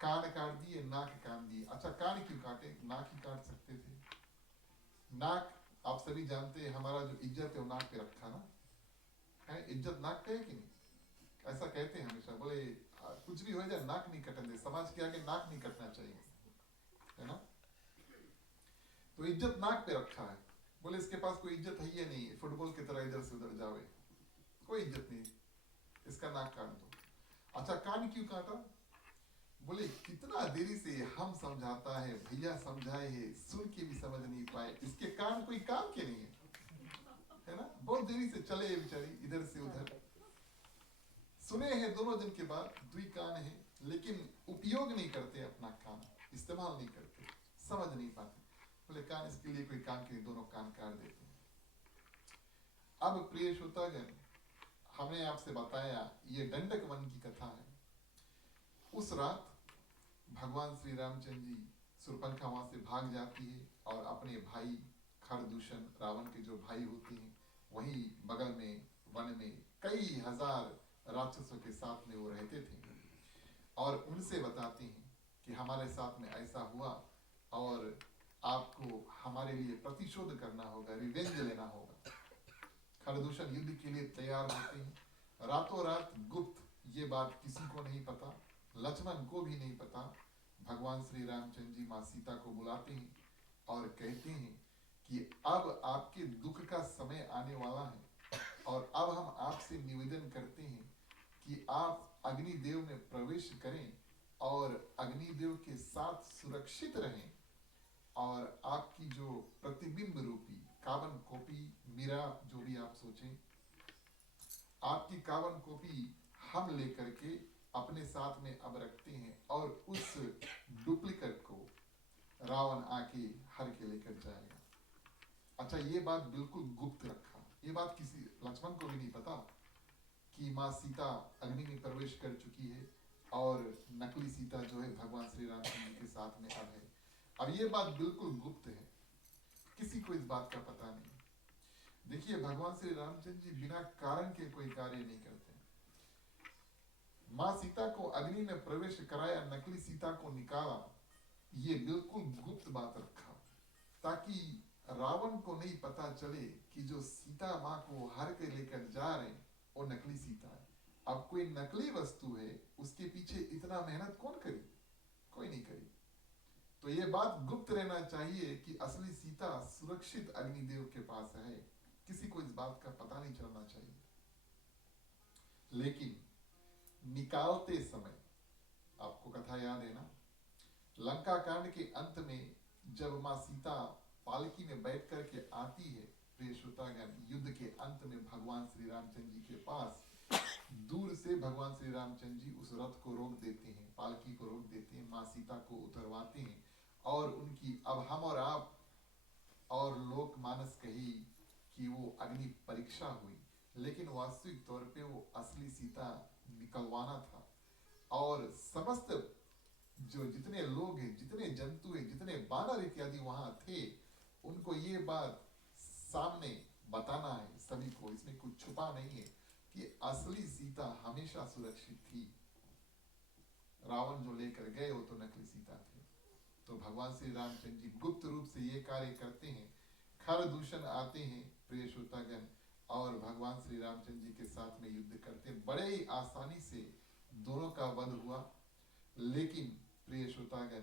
कान काट दिए, नाक काट दिए। अच्छा, कान क्यों काटे, नाक ही काट सकते थे। नाक आप सभी जानते हैं, हमारा जो इज्जत है वो नाक पे रखा ना है। इज्जत नाक पे है कि नहीं? ऐसा कहते हैं हमेशा, बोले कुछ भी हो जाए नाक नहीं कटने दे, समाज के आगे नाक नहीं कटना चाहिए, है ना। तो इज्जत नाक पे रखा है। बोले इसके पास कोई इज्जत है ही नहीं, फुटबॉल की तरह इधर से उधर जावे, कोई इज्जत नहीं, इसका नाक काट दो। अच्छा, कान क्यों काटा? बोले कितना देरी से हम समझाता है, भैया समझाए है, सुन के भी समझ नहीं पाए, इसके कान कोई काम के नहीं है ना। बहुत देरी से चले बेचारी इधर से उधर, सुने हैं दोनों दिन के बाद, 2 कान है, लेकिन उपयोग नहीं करते, अपना कान इस्तेमाल नहीं करते, समझ नहीं पाते। बोले कान इसके लिए कोई काम के, दोनों कान काट देते हैं। अब प्रिय श्रोतागण हमने आपसे बताया ये दंडक वन की कथा है। उस रात भगवान श्री रामचंद्र जी, शूर्पणखा वहां से भाग जाती है और अपने भाई खरदूषण, रावण के जो भाई होते हैं, वहीं बगल में वन में कई हजार राक्षसों के साथ में वो रहते थे और उनसे बताते हैं कि हमारे साथ में ऐसा हुआ और आपको हमारे लिए प्रतिशोध करना होगा, रिवेंज लेना होगा। खरदूषण युद्ध के लिए तैयार होते हैं, रातों रात गुप्त, ये बात किसी को नहीं पता, लक्ष्मण को भी नहीं पता। भगवान श्री रामचंद्र जी माँ सीता को बुलाते हैं और कहते हैं कि अब आपके दुख का समय आने वाला है और अब हम आपसे निवेदन करते हैं कि आप अग्निदेव में प्रवेश करें और अग्निदेव के साथ सुरक्षित रहें और आपकी जो प्रतिबिंब रूपी कार्बन कॉपी, मीरा जो भी आप सोचें, आपकी कार्बन कॉपी हम लेकर के अपने साथ में अब रखते हैं और उस डुप्लीकेट को रावण आके हर के लेकर जाएगा। अच्छा, ये बात बिल्कुल गुप्त रखा, ये बात किसी लक्ष्मण को भी नहीं पता कि माँ सीता अग्नि में प्रवेश कर चुकी है और नकली सीता जो है भगवान श्री रामचंद्र के साथ में अब है। अब ये बात बिल्कुल गुप्त है, किसी को इस बात का पता नहीं। देखिए, भगवान श्री रामचंद्र जी बिना कारण के कोई कार्य नहीं करते। माँ सीता को अग्नि में प्रवेश कराया, नकली सीता को निकाला, ये बिल्कुल गुप्त बात रखा ताकि रावण को नहीं पता चले कि जो सीता माँ को हर के लेकर जा रहे वो नकली सीता है। अब कोई नकली वस्तु है, उसके पीछे इतना मेहनत कौन करी? कोई नहीं करी। तो ये बात गुप्त रहना चाहिए कि असली सीता सुरक्षित अग्निदेव के पास है, किसी को इस बात का पता नहीं चलना चाहिए। लेकिन निकालते समय, आपको कथा याद है ना, लंका कांड के अंत में जब मां सीता पालकी में बैठ करके आती है, प्रिय श्रोतागण, युद्ध के अंत में भगवान श्री रामचंद्र जी के पास दूर से भगवान श्री रामचंद्र जी उस रथ को रोक देते हैं, पालकी को रोक देते हैं, मां सीता को उतरवाते हैं और उनकी, अब हम और आप और लोक मानस कही कि वो अग्नि परीक्षा हुई, लेकिन वास्तविक तौर पे वो असली सीता निकलवाना था। और समस्त जो जितने लोग हैं, जितने जंतु हैं, जितने बानर इत्यादि वहां थे, उनको ये बात सामने बताना है सभी को, इसमें कुछ छुपा नहीं है कि असली सीता हमेशा सुरक्षित थी। रावण जो लेकर गए वो तो नकली सीता थे। तो भगवान श्री रामचंद्र जी गुप्त रूप से ये कार्य करते हैं। खर दूषण आते हैं प्रिय श्रोतागण, और भगवान श्री रामचंद्र जी के साथ में युद्ध करते हैं। बड़े ही आसानी से दोनों का वध हुआ। लेकिन प्रिय श्रोतागण,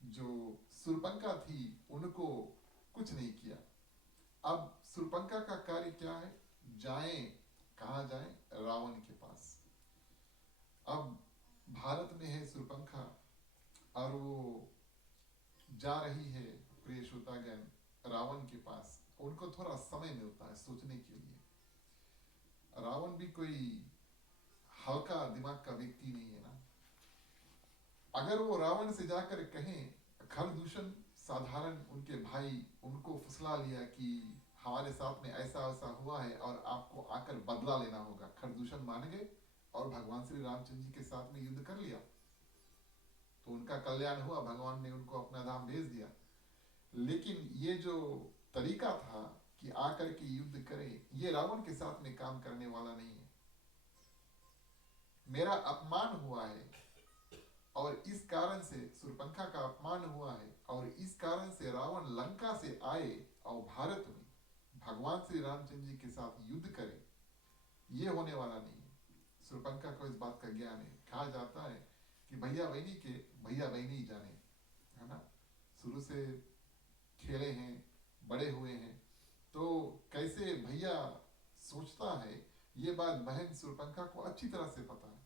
जो सुरपंखा थी उनको कुछ नहीं किया। अब सुरपंखा का कार्य क्या है? जाएं, कहा जाएं? रावण के पास। अब भारत में है सुरपंखा और वो जा रही है प्रिय श्रोतागण रावण के पास। उनको थोड़ा समय मिलता है सोचने के लिए। रावण भी कोई हल्का दिमाग का व्यक्ति नहीं है ना। अगर वो रावण से जाकर कहें, खरदूषण साधारण उनके भाई उनको फुसला लिया कि हमारे साथ में ऐसा ऐसा हुआ है और आपको आकर बदला लेना होगा। खरदूषण मान गए और भगवान श्री रामचंद्र जी के साथ में युद्ध कर लिया, तो उनका कल्याण हुआ, भगवान ने उनको अपना धाम भेज दिया। लेकिन ये जो तरीका था कि आकर के युद्ध करें, ये रावण के साथ में काम करने वाला नहीं है। मेरा अपमान हुआ है और इस कारण से सुरपंखा का अपमान हुआ है और इस कारण से रावण लंका से आए और भारत में भगवान श्री रामचंद्र जी के साथ युद्ध करे, ये होने वाला नहीं है। सुरपंखा को इस बात का ज्ञान है। कहा जाता है कि भैया बहनी के भैया बहनी ही जाने, है ना। शुरू से खेले हैं, बड़े हुए हैं, तो कैसे भैया सोचता है ये बात बहन सुरपंखा को अच्छी तरह से पता है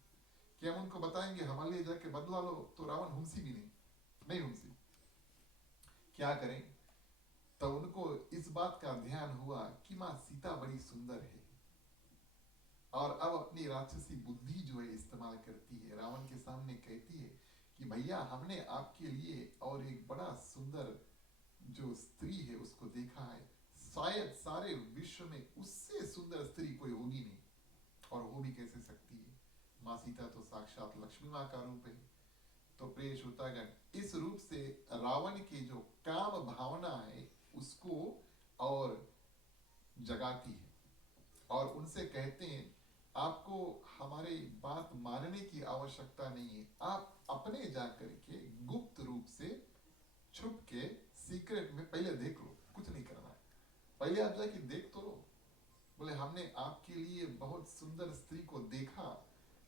कि हम उनको बताएंगे हमारे लिए जाके बदला लो, तो रावण हुमसी भी नहीं हुमसी। क्या करें? तो उनको इस बात का ध्यान हुआ कि मां सीता बड़ी सुंदर है और अब अपनी राक्षसी बुद्धि जो है इस्तेमाल करती है। रावण के सामने कहती है कि भैया हमने आपके लिए और एक बड़ा सुंदर जो स्त्री है उसको देखा है, शायद सारे विश्व में उससे सुंदर स्त्री कोई होगी नहीं, और हो भी कैसे सकती है। मां सीता तो साक्षात लक्ष्मी मां का रूप है। तो प्रिय श्रोतागण, इस रूप से रावण की जो काम भावना है उसको और जगाती है और उनसे कहते हैं आपको हमारी बात मानने की आवश्यकता नहीं है, आप अपने जाकर के गुप्त रूप से छुप के सीक्रेट में पहले देख लो, कुछ नहीं करना है, पहले आप जाके देख तो लो। बोले हमने आपके लिए बहुत सुंदर स्त्री को देखा,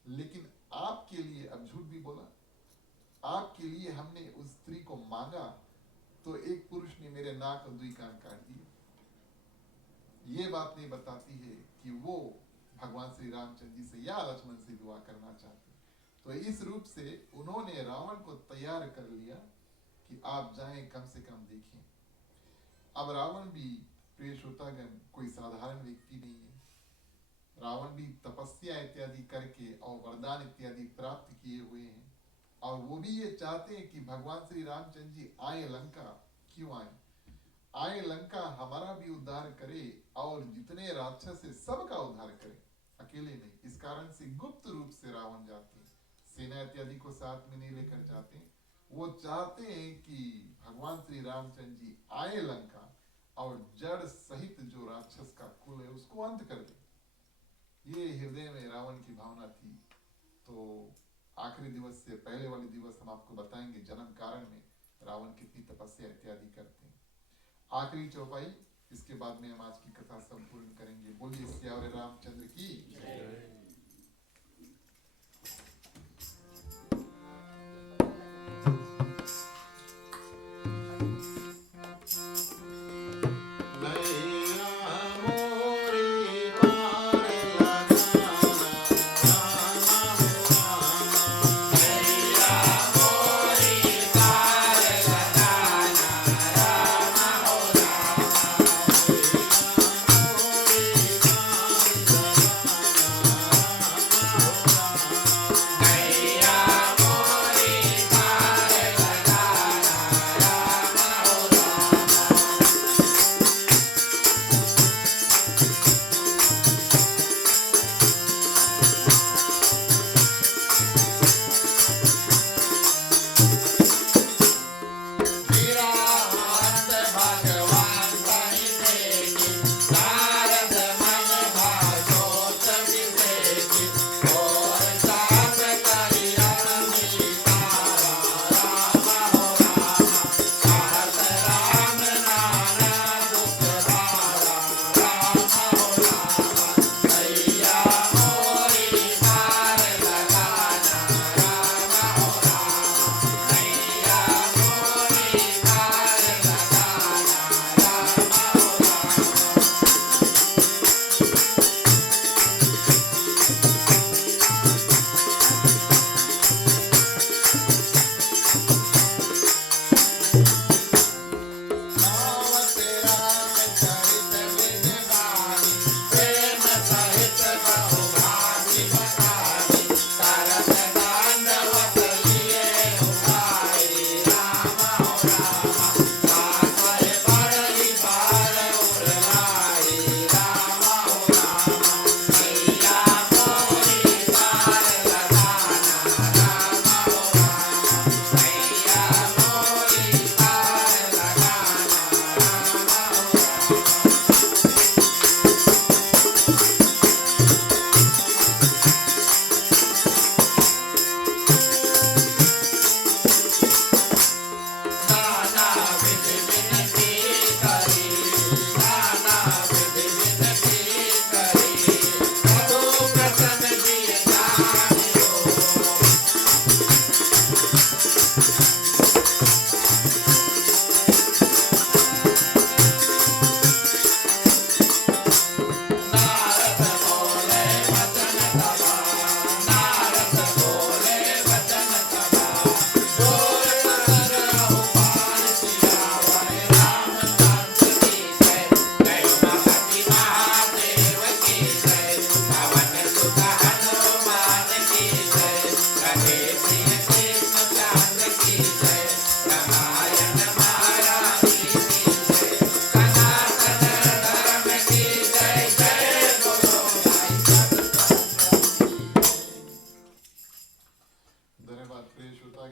लेकिन आपके लिए, अब झूठ भी बोला, आपके लिए हमने उस स्त्री को मांगा तो एक पुरुष ने मेरे नाक और दुई कान काट दिए। ये बात नहीं बताती है कि वो भगवान श्री रामचंद्र जी से या लक्ष्मण से दुआ करना चाहते। तो इस रूप से उन्होंने रावण को तैयार कर लिया कि आप जाएं, कम से कम देखें। अब रावण भी प्रिय श्रोतागण कोई साधारण व्यक्ति नहीं है। रावण भी तपस्या इत्यादि करके और वरदान इत्यादि प्राप्त किए हुए हैं, और वो भी ये चाहते हैं कि भगवान श्री रामचंद्र जी आए लंका। क्यों आए लंका, हमारा भी उद्धार करे और जितने राक्षस है सबका उद्धार करे, अकेले नहीं। इस कारण से गुप्त रूप से रावण जाते हैं, सेना इत्यादि को साथ में नहीं लेकर जाते। वो चाहते हैं कि भगवान श्री रामचंद्र जी आए लंका और जड़ सहित जो राक्षस का कुल है उसको अंत कर दे। ये हृदय में रावण की भावना थी। तो आखिरी दिवस से पहले वाले दिवस हम आपको बताएंगे जन्म कारण में रावण कितनी तपस्या इत्यादि करते हैं। आखिरी चौपाई, इसके बाद में हम आज की कथा संपूर्ण करेंगे। बोलिए सियावर रामचंद्र की जय।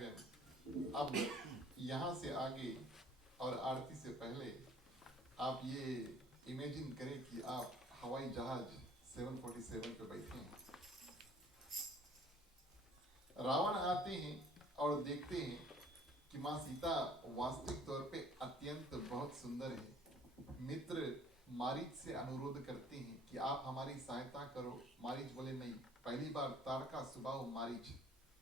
श्रोतागण, अब यहाँ से आगे और आरती से पहले आप ये इमेजिन करें कि आप हवाई जहाज 747 पे बैठे हैं। रावण आते हैं और देखते हैं कि माँ सीता वास्तविक तौर पे अत्यंत बहुत सुंदर है। मित्र मारीच से अनुरोध करते हैं कि आप हमारी सहायता करो। मारीच बोले नहीं। पहली बार ताड़का स्वभाव मारीच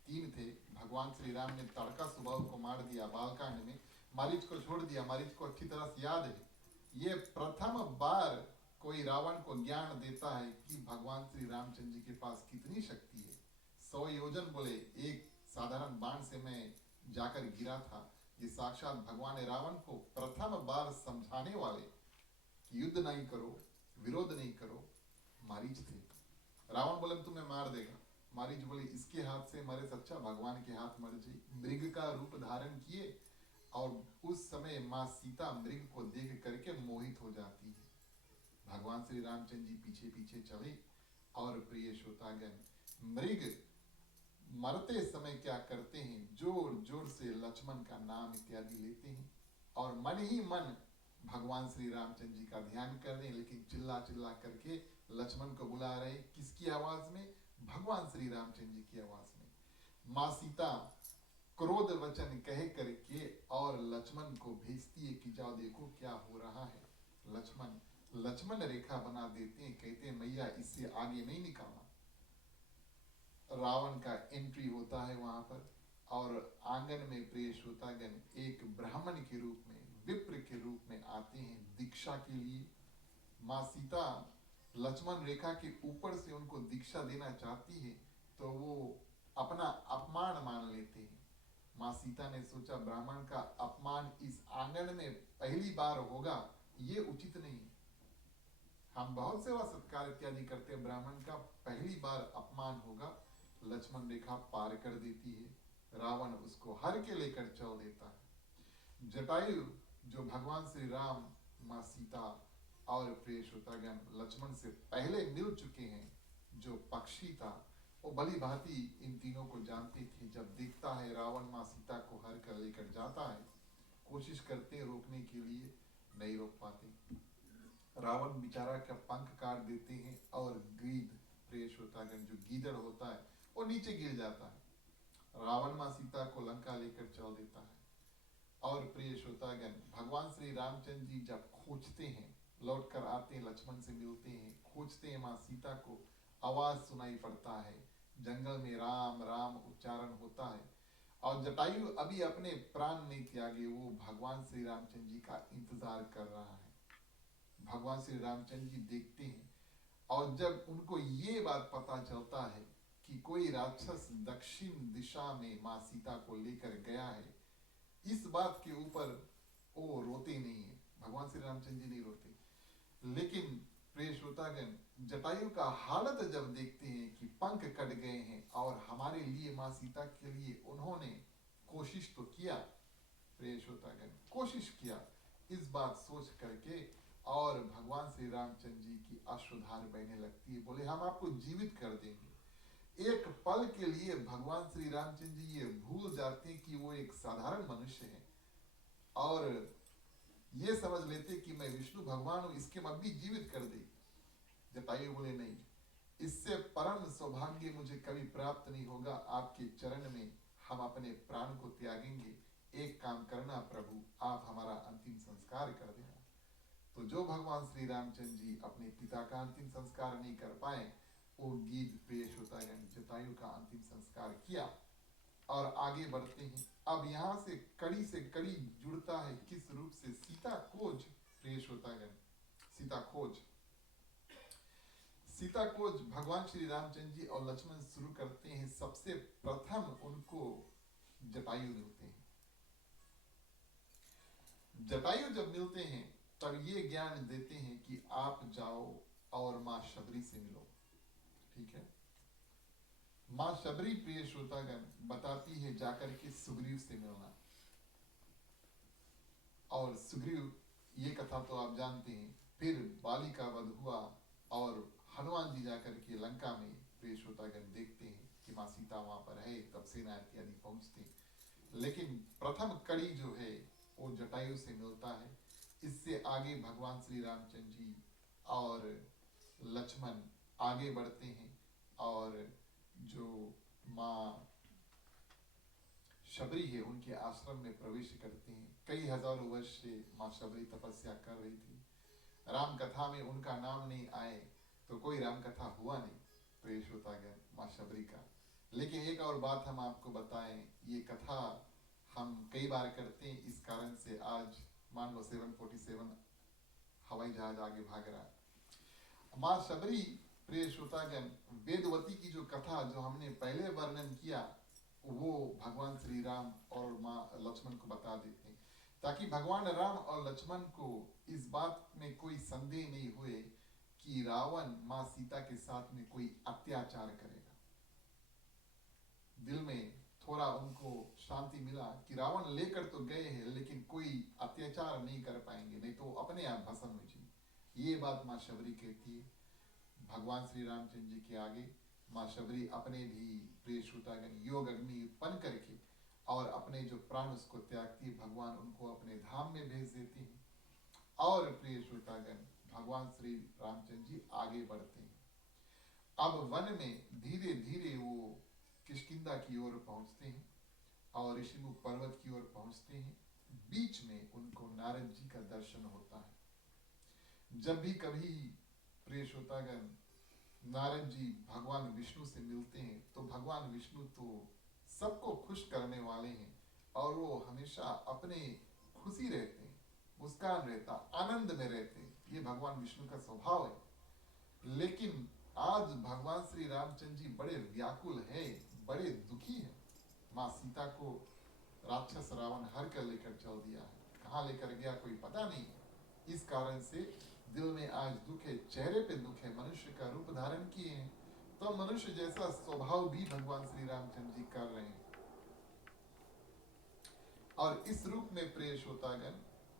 3 थे, भगवान श्री राम ने ताड़का स्वभाव को मार दिया बालकांड में, मारीच को छोड़ दिया। मारीच को अच्छी तरह से याद है। ये प्रथम बार कोई रावण को ज्ञान देता है कि भगवान श्री रामचंद्र जी के पास कितनी शक्ति है। 100 योजन बोले एक साधारण बाण से मैं जाकर गिरा था। ये साक्षात भगवान रावण को प्रथम बार समझाने वाले कि युद्ध नहीं करो, विरोध नहीं करो, मारीच थे। रावण बोले तुम्हें मार देगा। मारीच बोले इसके हाथ से मरे से अच्छा भगवान के हाथ मर जाए। मृग का रूप धारण किए और उस समय माँ सीता मृग को देख करके मोहित हो जाती है। भगवान श्री रामचंद्र जी पीछे पीछे चले और प्रिय श्रोतागण, मृग मरते समय क्या करते हैं, जोर जोर से लक्ष्मण का नाम इत्यादि लेते हैं और मन ही मन भगवान श्री रामचंद्र जी का ध्यान कर रहे हैं, लेकिन चिल्ला चिल्ला करके लक्ष्मण को बुला रहे। किसकी आवाज में? भगवान श्री रामचंद्र जी की आवाज में। माँ सीता क्रोध वचन कह करके और लक्ष्मण को भेजती है कि जाओ देखो क्या हो रहा है। लक्ष्मण रेखा बना देते हैं, कहते हैं मैया इससे आगे नहीं निकलना। रावण का एंट्री होता है वहां पर और आंगन में प्रिय श्रोतागण एक ब्राह्मण के रूप में, विप्र के रूप में आते हैं दीक्षा के लिए। माँ सीता लक्ष्मण रेखा के ऊपर से उनको दीक्षा देना चाहती है तो वो अपना अपमान मान लेते हैं। माँ सीता ने सोचा ब्राह्मण का अपमान इस आंगन में पहली बार होगा, ये उचित नहीं है। हम बहुत सेवा सत्कार इत्यादि करते हैं, ब्राह्मण का पहली बार अपमान होगा। लक्ष्मण रेखा पार कर देती है। रावण उसको हर के लेकर चल देता है। जटायु जो भगवान श्री राम, माँ सीता और प्रिय श्रोतागण लक्ष्मण से पहले मिल चुके हैं, जो पक्षी था वो भली भांति इन तीनों को जानते थे। जब देखता है रावण माँ सीता को हर कर लेकर जाता है, कोशिश करते हैं रोकने के लिए, नहीं रोक पाते। रावण बेचारा का पंख काट देते हैं और गीद, प्रिय श्रोतागण जो गीदड़ होता है वो नीचे गिर जाता है। रावण माँ सीता को लंका लेकर चल देता है। और प्रिय श्रोतागण भगवान श्री रामचंद्र जी जब खोजते हैं, लौट कर आते हैं, लक्ष्मण से मिलते हैं, खोजते हैं माँ सीता को, आवाज सुनाई पड़ता है, जंगल में राम राम उच्चारण होता है और जटायु अभी अपने प्राण नहीं त्यागे, वो भगवान श्री रामचंद्र जी का इंतजार कर रहा है। भगवान श्री रामचंद्र जी देखते हैं और जब उनको ये बात पता चलता है कि कोई राक्षस दक्षिण दिशा में माँ सीता को लेकर गया है, इस बात के ऊपर वो रोते नहीं है। भगवान श्री रामचंद्र जी नहीं रोते, लेकिन प्रिय श्रोतागण जटायु का हालत जब देखते हैं कि पंख कट गए हैं और हमारे लिए माँ सीता के लिए उन्होंने कोशिश तो किया, प्रिय श्रोतागण कोशिश किया, इस बात सोच करके और भगवान श्री रामचंद्र जी की अश्रुधार बहने लगती है। बोले हम आपको जीवित कर देंगे। एक पल के लिए भगवान श्री रामचंद्र जी ये भूल जाते हैं कि वो एक साधारण मनुष्य है और ये समझ लेते कि मैं विष्णु भगवान हूं, इसके मत भी जीवित कर दे। जटायु बोले नहीं, इससे परम सौभाग्य मुझे कभी प्राप्त नहीं होगा। आपके चरण में हम अपने प्राण को त्यागेंगे। एक काम करना प्रभु, आप हमारा अंतिम संस्कार कर देना। तो जो भगवान श्री रामचंद्र जी अपने पिता का अंतिम संस्कार नहीं कर पाए, वो गीत प्रिय श्रोतागण जटायु का अंतिम संस्कार किया और आगे बढ़ते हैं। अब यहाँ से कड़ी जुड़ता है किस रूप से? सीता खोज, प्रिय श्रोतागण सीता खोज भगवान श्री रामचंद्र जी और लक्ष्मण शुरू करते हैं। सबसे प्रथम उनको जटायु मिलते हैं। जटायु जब मिलते हैं तब ये ज्ञान देते हैं कि आप जाओ और माँ शबरी से मिलो। ठीक है, माँ शबरी प्रिय श्रोतागण बताती है जाकर के सुग्रीव से मिलना। और सुग्रीव, ये कथा तो आप जानते हैं। फिर बाली का वध हुआ और हनुमान जी जाकर के लंका में प्रिय श्रोतागण देखते हैं कि माँ सीता वहां पर है, तब सेना इत्यादि पहुंचते। लेकिन प्रथम कड़ी जो है वो जटायु से मिलता है। इससे आगे भगवान श्री रामचंद्र जी और लक्ष्मण आगे बढ़ते हैं और जो माँ शबरी है उनके आश्रम में प्रवेश करते हैं। कई हजारों वर्ष से माँ शबरी तपस्या कर रही थी। राम कथा में उनका नाम नहीं आए तो कोई राम कथा हुआ नहीं, प्रेष होता गया माँ शबरी का। लेकिन एक और बात हम आपको बताएं, ये कथा हम कई बार करते हैं, इस कारण से आज मान लो 747 हवाई जहाज आगे भाग रहा है। माँ शबरी प्रिय श्रोतागण, वेदवती की जो कथा जो हमने पहले वर्णन किया वो भगवान श्री राम और माँ लक्ष्मण को बता देते हैं, ताकि भगवान राम और लक्ष्मण को इस बात में कोई संदेह नहीं हुए कि रावण माँ सीता के साथ में कोई अत्याचार करेगा। दिल में थोड़ा उनको शांति मिला कि रावण लेकर तो गए हैं लेकिन कोई अत्याचार नहीं कर पाएंगे, नहीं तो अपने आप भस्म हो जाएंगे। ये बात माँ शबरी कहती है। भगवान श्री रामचंद्र जी के आगे माँ शबरी अपने भी प्रिय श्रोतागण योग अग्नि उत्पन्न करके और अपने जो प्राण उसको त्यागती है, भगवान उनको अपने धाम में भेज देते हैं। और प्रिय श्रोतागण भगवान श्री रामचंद्र जी आगे बढ़ते हैं। अब वन में धीरे धीरे वो किष्किंधा की ओर पहुंचते हैं और ऋषिमुख पर्वत की ओर पहुंचते हैं। बीच में उनको नारद जी का दर्शन होता है। जब भी कभी प्रिय श्रोतागण नारद जी भगवान विष्णु से मिलते हैं तो भगवान विष्णु तो सबको खुश करने वाले हैं और वो हमेशा अपने खुशी रहते हैं, मुस्कान रहता, आनंद में रहते हैं। ये भगवान विष्णु का स्वभाव है। लेकिन आज भगवान श्री रामचंद्र जी बड़े व्याकुल हैं, बड़े दुखी हैं। माँ सीता को राक्षस रावण हर कर लेकर चल दिया है, कहाँ लेकर गया कोई पता नहीं। इस कारण से दिल में आज दुख है, चेहरे पे दुख है, मनुष्य का रूप धारण किए हैं तो मनुष्य जैसा स्वभाव भी भगवान श्री रामचंद्र जी कर रहे हैं। और इस रूप में प्रिय श्रोतागण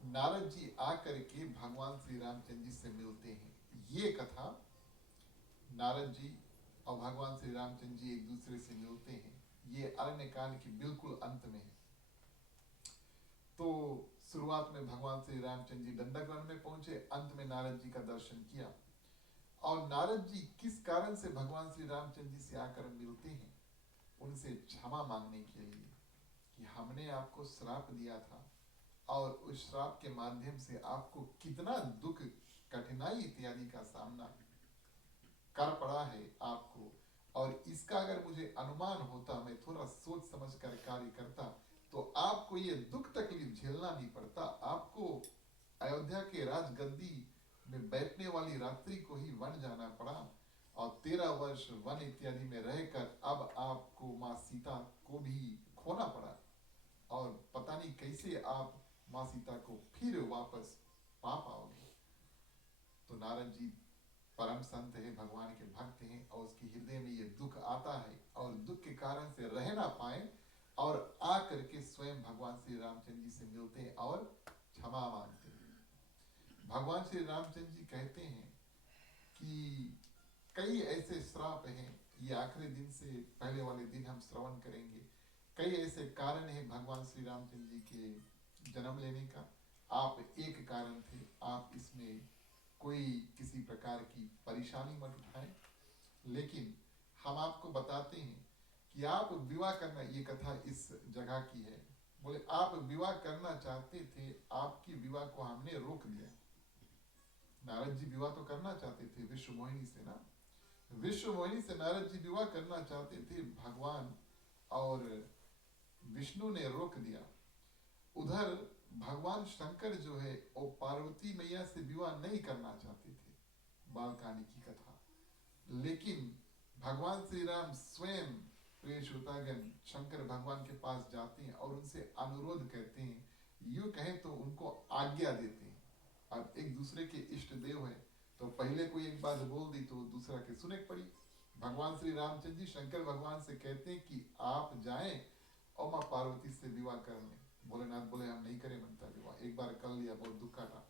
नारद जी आकर के भगवान श्री रामचंद्र जी से मिलते हैं। ये कथा नारद जी और भगवान श्री रामचंद्र जी एक दूसरे से मिलते हैं, ये अरण्य काल के बिल्कुल अंत में है। तो शुरुआत में भगवान श्री रामचंद्र जी दंडक वन में पहुंचे, अंत में नारद जी का दर्शन किया। और नारद जी किस कारण से भगवान श्री रामचंद्र जी से आकर मिलते हैं? उनसे क्षमा मांगने के लिए कि हमने आपको श्राप दिया था और उस श्राप के माध्यम से आपको कितना दुख, कठिनाई इत्यादि का सामना कर पड़ा है आपको, और इसका अगर मुझे अनुमान होता, मैं थोड़ा सोच समझ कर कार्य करता तो आपको ये दुख तकलीफ झेलना नहीं पड़ता। आपको अयोध्या के राजगद्दी में बैठने वाली रात्रि को ही वन जाना पड़ा और 13 वर्ष वन इत्यादि में रहकर अब आपको माँ सीता को भी खोना पड़ा और पता नहीं कैसे आप माँ सीता को फिर वापस पा पाओगे। तो नारद जी परम संत है, भगवान के भक्त हैं और उसके हृदय में ये दुख आता है और दुख के कारण से रह ना पाए और आकर के स्वयं भगवान श्री रामचंद्र जी से मिलते हैं और क्षमा मांगते हैं। भगवान श्री रामचंद्र जी कहते हैं कि कई ऐसे श्राप हैं, ये आखिरी दिन से पहले वाले दिन हम श्रवण करेंगे। कई ऐसे कारण हैं भगवान श्री रामचंद्र जी के जन्म लेने का। आप एक कारण थे, आप इसमें कोई किसी प्रकार की परेशानी मत उठाएं, लेकिन हम आपको बताते हैं कि आप विवाह करना, ये कथा इस जगह की है। बोले आप विवाह करना चाहते थे, आपकी विवाह को हमने रोक दिया। नारद जी विवाह तो करना चाहते थे विश्व मोहिनी से ना, विश्व मोहिनी से नारद जी विवाह करना चाहते थे, भगवान और विष्णु ने रोक दिया। उधर भगवान शंकर जो है वो पार्वती मैया से विवाह नहीं करना चाहते थे, बाल कहानी की कथा। लेकिन भगवान श्री राम स्वयं प्रिय श्रोतागण शंकर भगवान के पास जाते हैं और उनसे अनुरोध करते हैं, यूं कहें तो उनको आज्ञा देते हैं। अब एक दूसरे के इष्ट देव है तो पहले कोई एक बात बोल दी तो दूसरा के सुने पड़ी। भगवान श्री रामचंद्र जी शंकर भगवान से कहते हैं कि आप जाएं और माँ पार्वती से विवाह कर लें। भोलेनाथ बोले हम नहीं करें मनता विवाह, एक बार कर लिया बहुत दुख काटा।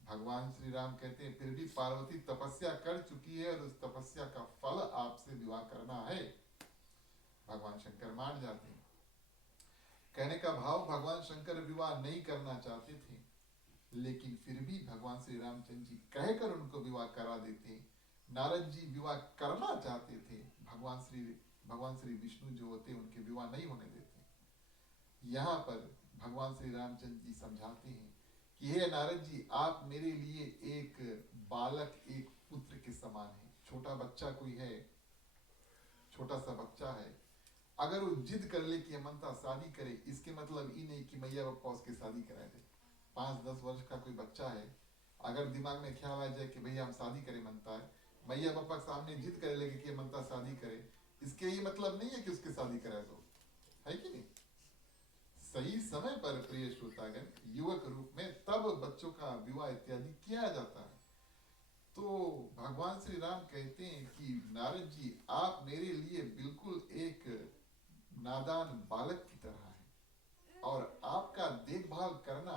भगवान श्री राम कहते हैं फिर भी पार्वती तपस्या कर चुकी है और उस तपस्या का फल आपसे विवाह करना है। भगवान शंकर मान जाते हैं। कहने का भाव भगवान शंकर विवाह नहीं करना चाहते थे, लेकिन फिर भी भगवान श्री रामचंद्र जी कहकर उनको विवाह करा देते। नारद जी विवाह करना चाहते थे, भगवान श्री विष्णु जो होते उनके विवाह नहीं होने देते। यहाँ पर भगवान श्री रामचंद्र जी समझाते हैं कि हे नारद जी, आप मेरे लिए एक बालक, एक पुत्र के समान है। छोटा बच्चा कोई है, छोटा सा बच्चा है, अगर वो जिद कर ले कि मनता शादी करे, इसके मतलब ये नहीं कि मैया बापा उसकी शादी करा दे। 5-10 वर्ष का कोई बच्चा है, अगर दिमाग में ख्याल आ जाए कि भैया हम शादी करें मनता है, मैया बापा के सामने जिद करे लगे कि मनता शादी करे, इसके ये मतलब नहीं है कि उसकी शादी करा दो, है कि नहीं। सही समय पर प्रिय श्रोतागण, युवक रूप में तब बच्चों का विवाह इत्यादि किया जाता है। तो भगवान श्री राम कहते हैं कि नारद जी, आप मेरे लिए बिल्कुल एक नादान बालक की तरह है, और आपका देखभाल करना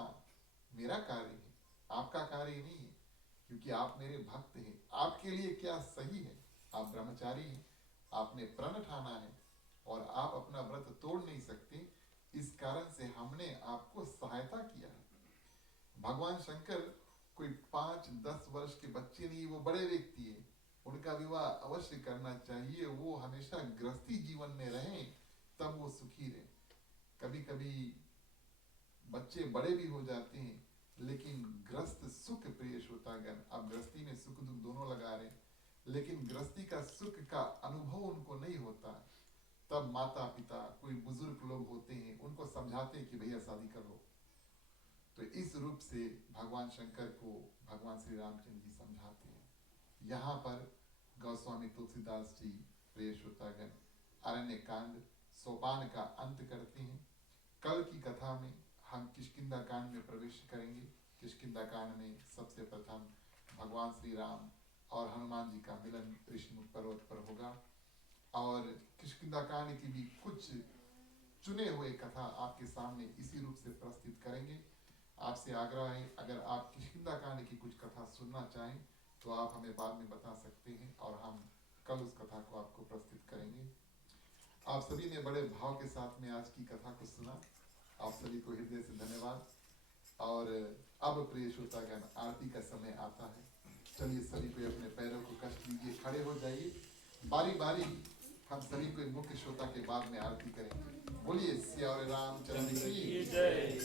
मेरा कार्य है, आपका कार्य नहीं है, क्योंकि आप मेरे भक्त हैं। आपके लिए क्या सही है, आप ब्रह्मचारी हैं, आपने प्रण ठाना है और आप अपना व्रत तोड़ नहीं सकते, इस कारण से हमने आपको सहायता किया है। भगवान शंकर कोई 5-10 वर्ष के बच्चे नहीं, वो बड़े व्यक्ति है, उनका विवाह अवश्य करना चाहिए। वो हमेशा गृहस्थी जीवन में रहें, तब वो सुखी रहे। कभी कभी बच्चे बड़े भी हो जाते हैं, लेकिन गृहस्थ सुख, प्रिय श्रोतागण, अब गृहस्थी में सुख दुख दोनों लगा रहे, लेकिन गृहस्थी का सुख का अनुभव उनको नहीं होता। तब माता पिता, कोई बुजुर्ग लोग होते हैं, उनको समझाते हैं कि भैया शादी कर लो। तो इस रूप से भगवान शंकर को भगवान श्री रामचंद्र जी समझाते हैं। यहाँ पर गोस्वामी तुलसीदास जी, प्रिय श्रोतागण, अरण्य कांड सोपान का अंत करते हैं। कल की कथा में हम किष्किंधा कांड में प्रवेश करेंगे। किष्किंधा कांड में सबसे प्रथम भगवान श्री राम और हनुमान जी का मिलन ऋषिमुख पर्वत पर होगा, और किष्किंधा कांड की भी कुछ चुने हुए कथा आपके सामने इसी रूप से प्रस्तुत करेंगे। आपसे आग्रह है, अगर आप किष्किंधा कांड की कुछ कथा सुनना चाहें तो आप हमें बाद में बता सकते हैं, और हम कल उस कथा को आपको प्रस्तुत करेंगे। आप सभी ने बड़े भाव के साथ में आज की कथा को सुना, आप सभी को हृदय से धन्यवाद। और अब प्रिय श्रोतागण, आरती का समय आता है। चलिए सभी को अपने पैरों को कष्ट दीजिए, खड़े हो जाइए, बारी बारी हम सभी को मुख्य श्रोता के बाद में आरती करेंगे। बोलिए सियावर रामचंद्र की जय।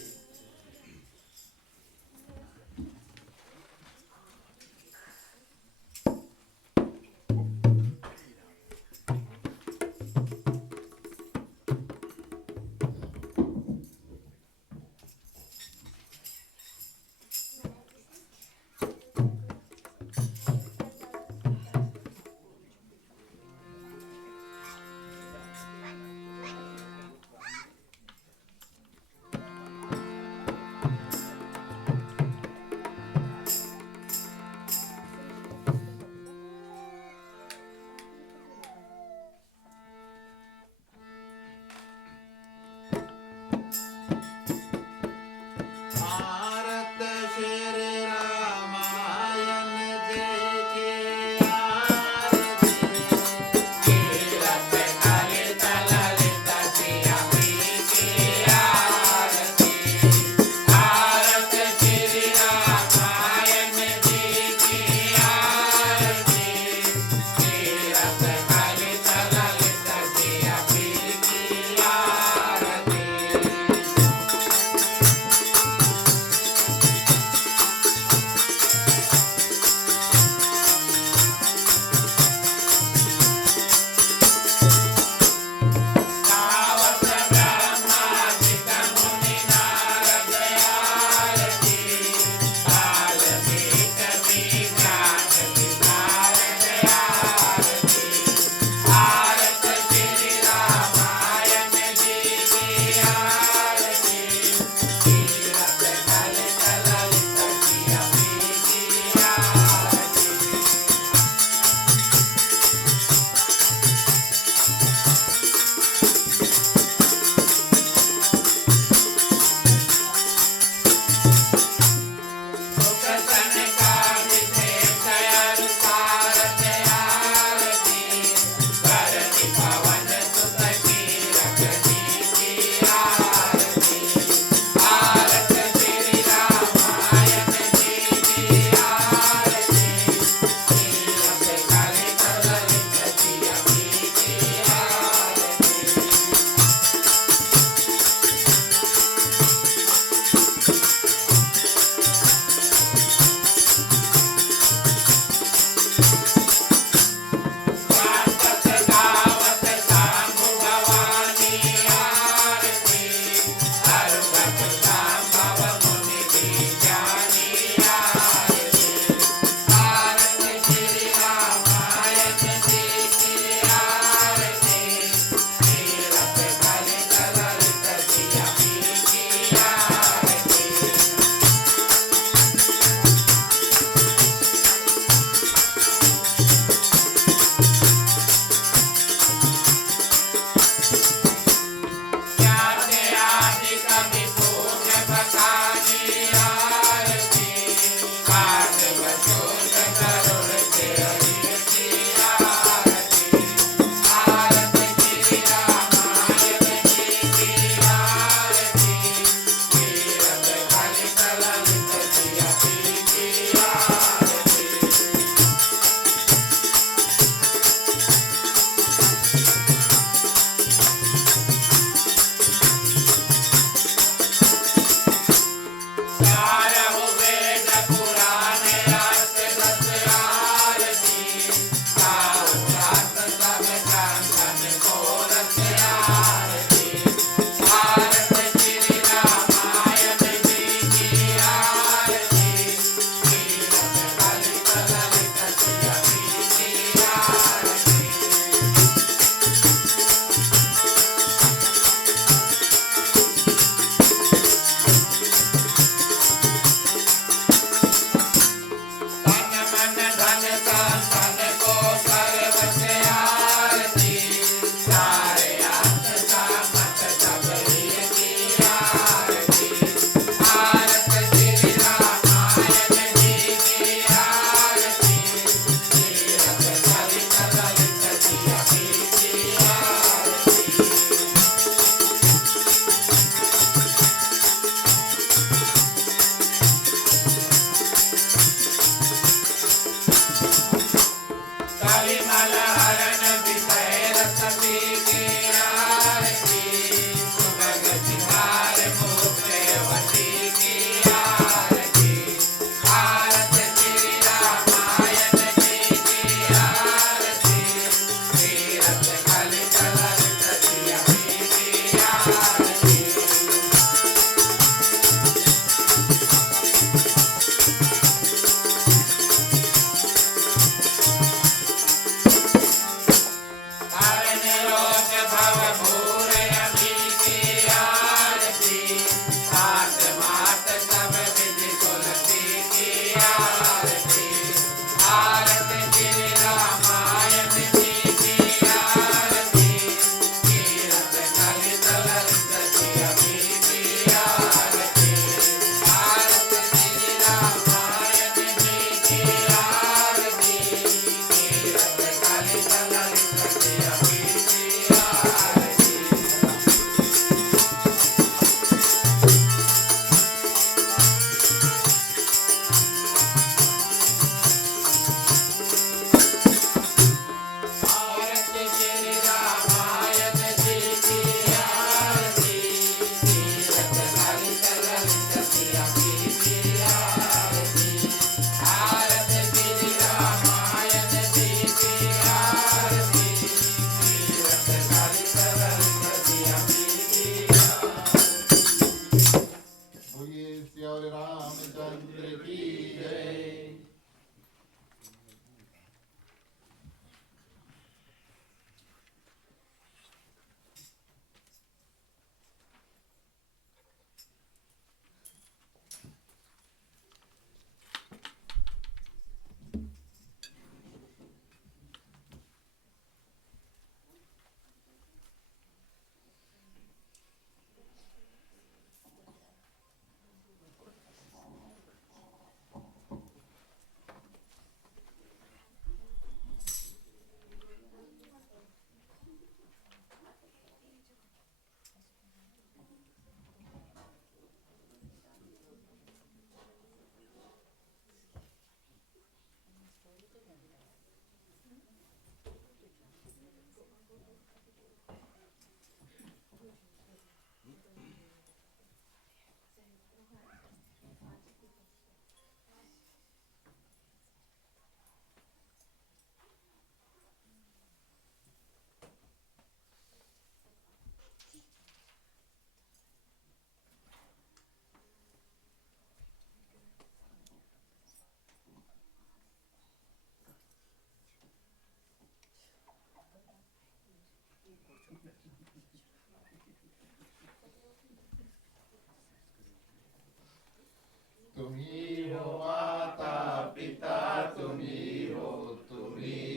तुम्ही हो माता पिता, तुम्ही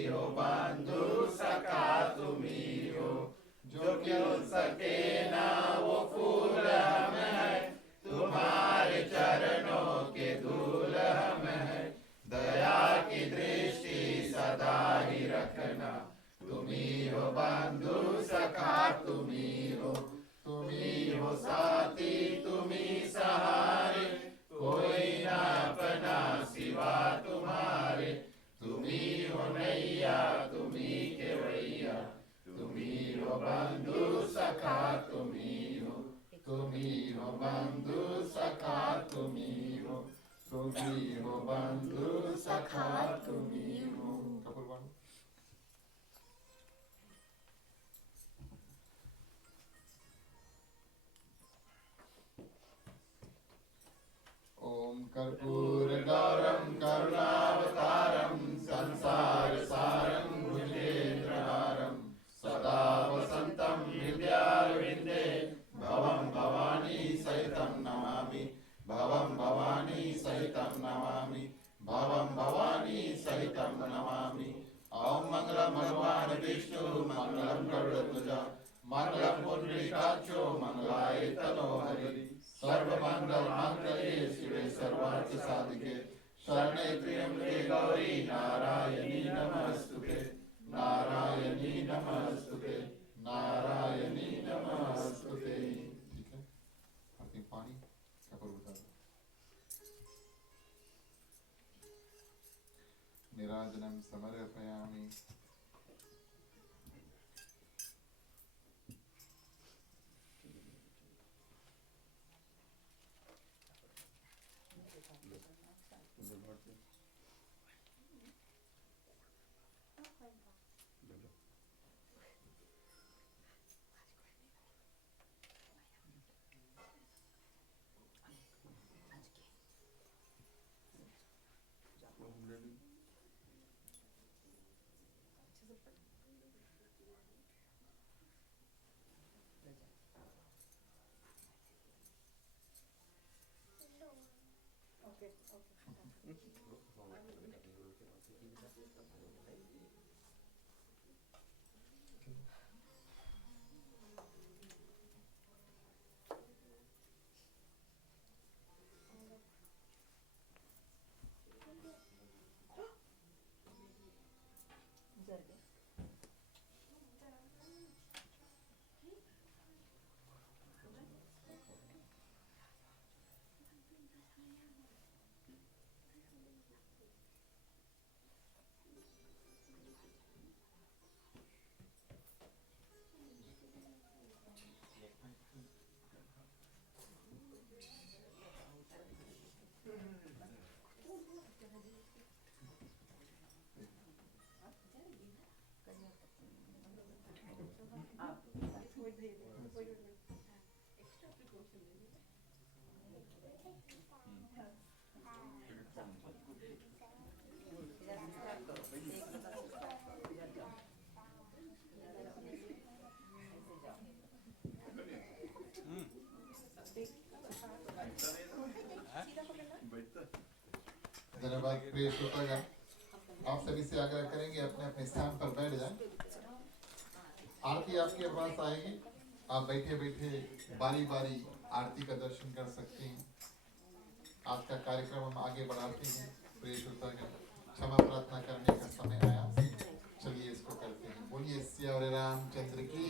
हो बंधु सखा, तुम्ही हो जो खिल सके ना वो फूल हम है, तुम्हारे चरणों के धूल हम है, दया की दृष्टि सदा ही रखना, तुम्ही हो बंधु सखा, तुम्ही हो साथी, तुम्ही सहारे, कोई ना अपना सिवा तुम्हारे, तुम्ही हो नैया, तुम्ही केवैया, तुम्ही हो बंधु सखा, तुम्ही हो बंधु सखा, तुम्ही हो बंधु सखा, तुम्ही हो। कपूर बाबू। ओम कर्पूर गौरम करुणावतारम संसार सारं भुजगेन्द्रहारं सदा वसंतं हृदयारविन्दे भवं भवानी सहितं नमामि, भवं भवानी सहितं नमामि, भवं भवानी सहितं नमामि। ओम मंगलम भगवान विष्णु मंगलम गरुड़ध्वज मंगलम पुंडरीकाक्षो मंगलाय तनोहरि, सर्वमंगल मांगल्ये शिवे सर्वार्थ साधिके शरणे त्र्यंबके गौरी नारायणी नमस्तुते, नारायणी नमस्तुते, नारायणी नमस्तुते। ठीक है, आरती पानी कपूर बता दो। निराजनम समर्पयामि। धन्यवाद प्रिय श्रोतागण, आप सभी से आग्रह करेंगे अपने अपने स्थान पर बैठ जाएं। आरती आपके पास आएगी, आप बैठे बैठे बारी बारी आरती का दर्शन कर सकते हैं। आज का कार्यक्रम हम आगे बढ़ाते हैं। प्रिय श्रोतागण, क्षमा प्रार्थना करने का समय आया, चलिए इसको करते हैं। बोलिए सियावर रामचंद्र की।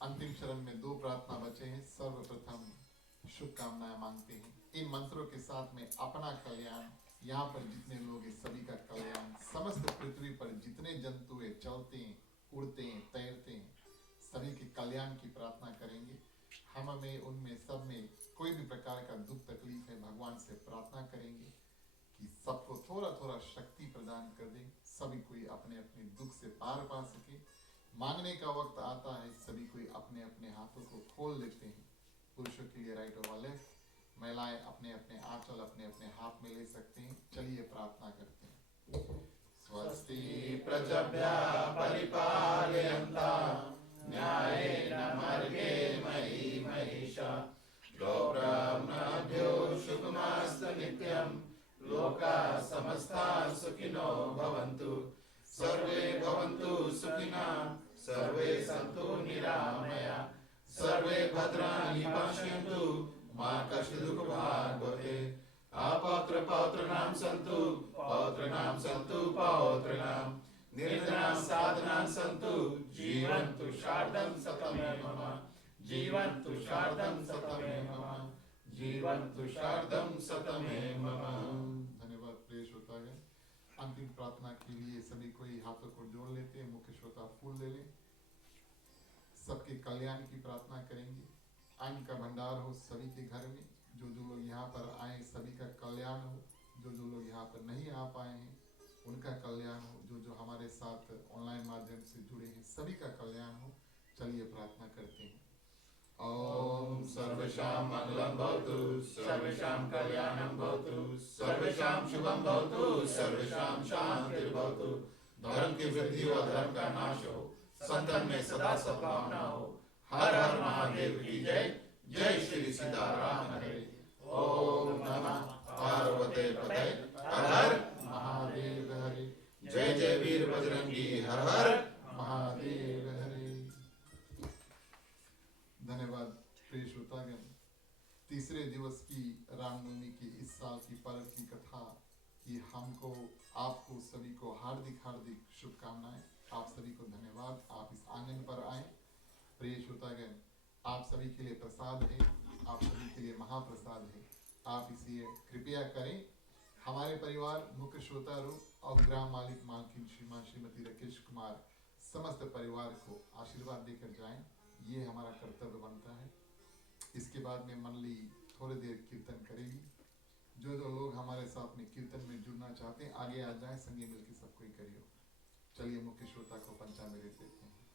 अंतिम चरण में दो प्रार्थना बचे हैं। सर्वप्रथम शुभकामनाएं मांगते हैं। इन मंत्रों के साथ में अपना कल्याण, यहाँ पर जितने लोग हैं सभी का कल्याण, समस्त पृथ्वी पर जितने जंतु है चलते हैं, उड़ते हैं, तैरते हैं, सभी के कल्याण की प्रार्थना करेंगे। हम में उनमें सब में कोई भी प्रकार का दुख तकलीफ है, भगवान से प्रार्थना करेंगे कि सबको थोड़ा थोड़ा शक्ति प्रदान कर दे, सभी कोई अपने अपने दुख से पार पा सके। मांगने का वक्त आता है, सभी कोई अपने अपने हाथों को खोल लेते हैं। पुरुषों के लिए राइट और लेफ्ट, महिलाएं अपने अपने आंचल अपने अपने हाथ में ले सकते हैं। चलिए प्रार्थना करते हैं। स्वस्ति प्रजभ्यः परिपालयन्तां न्यायेन मार्गेण मयि महिषा गोब्राह्मणेभ्यो शुभमस्तु नित्यं लोकाः समस्ताः सुखिनो भवन्तु सर्वे भवन्तु सुखिनः सर्वे सन्तु निरामया सर्वे भद्राणि पश्यन्तु मा कश्चित् दुःखभाग् भवेत् अपौत्र पौत्राणां सन्तु पौत्राणां सन्तु पौत्राणां निर्धनां साधनां सन्तु जीवन्तु शार्दं शतमेव मम जीवन्तु शार्दं शतमेव मम जीवन्तु शार्दं शतमेव मम। धन्यवाद प्रिय श्रोता। अंतिम प्रार्थना के लिए सभी कोई हाथों को जोड़ लेते हैं। मुख्य श्रोता फूल ले लें। सबके कल्याण की प्रार्थना करेंगे। अन्न का भंडार हो सभी के घर में। जो जो लोग यहाँ पर आए सभी का कल्याण हो। जो जो लोग यहाँ पर नहीं आ पाए हैं उनका कल्याण हो। जो जो हमारे साथ ऑनलाइन माध्यम से जुड़े हैं सभी का कल्याण हो। चलिए प्रार्थना करते हैं। ओम सर्वेषां मंगलं भवतु सर्वेषां कल्याणं भवतु सर्वेषां शुभं भवतु सर्वेषां शान्तिर्भवतु धर्म की वृद्धि व धर्म का नाश हो संतन में सदा सद्भावना हो। हर हर महादेव की जय। जय श्री सीताराम हरे। ओम नमः पार्वते पते हर हर महादेव हरे। जय जय वीर बजरंगी हर हर महादेव हरे। धन्यवाद प्रिय श्रोतागण। तीसरे दिवस की रामनवमी की इस साल की पर्व की कथा की हमको आपको सभी को हार्दिक हार्दिक शुभकामनाएं। आप सभी को धन्यवाद। आप इस आंगन पर आए। प्रिय श्रोतागण, आप सभी के लिए प्रसाद है, आप सभी के लिए महाप्रसाद है। आप इसे कृपया करें। हमारे परिवार मुख्य श्रोता रूप और ग्राम मालिक मालकिन श्रीमान श्रीमती राकेश कुमार समस्त परिवार को आशीर्वाद देकर जाएं। ये हमारा कर्तव्य बनता है। इसके बाद में मंडली थोड़ी देर कीर्तन करेगी। जो जो लोग हमारे साथ में कीर्तन में जुड़ना चाहते हैं आगे आ जाएं, संगे मिलकर सब कोई करियो। चलिए मुख्य श्रोता को पंचामृत देते हैं।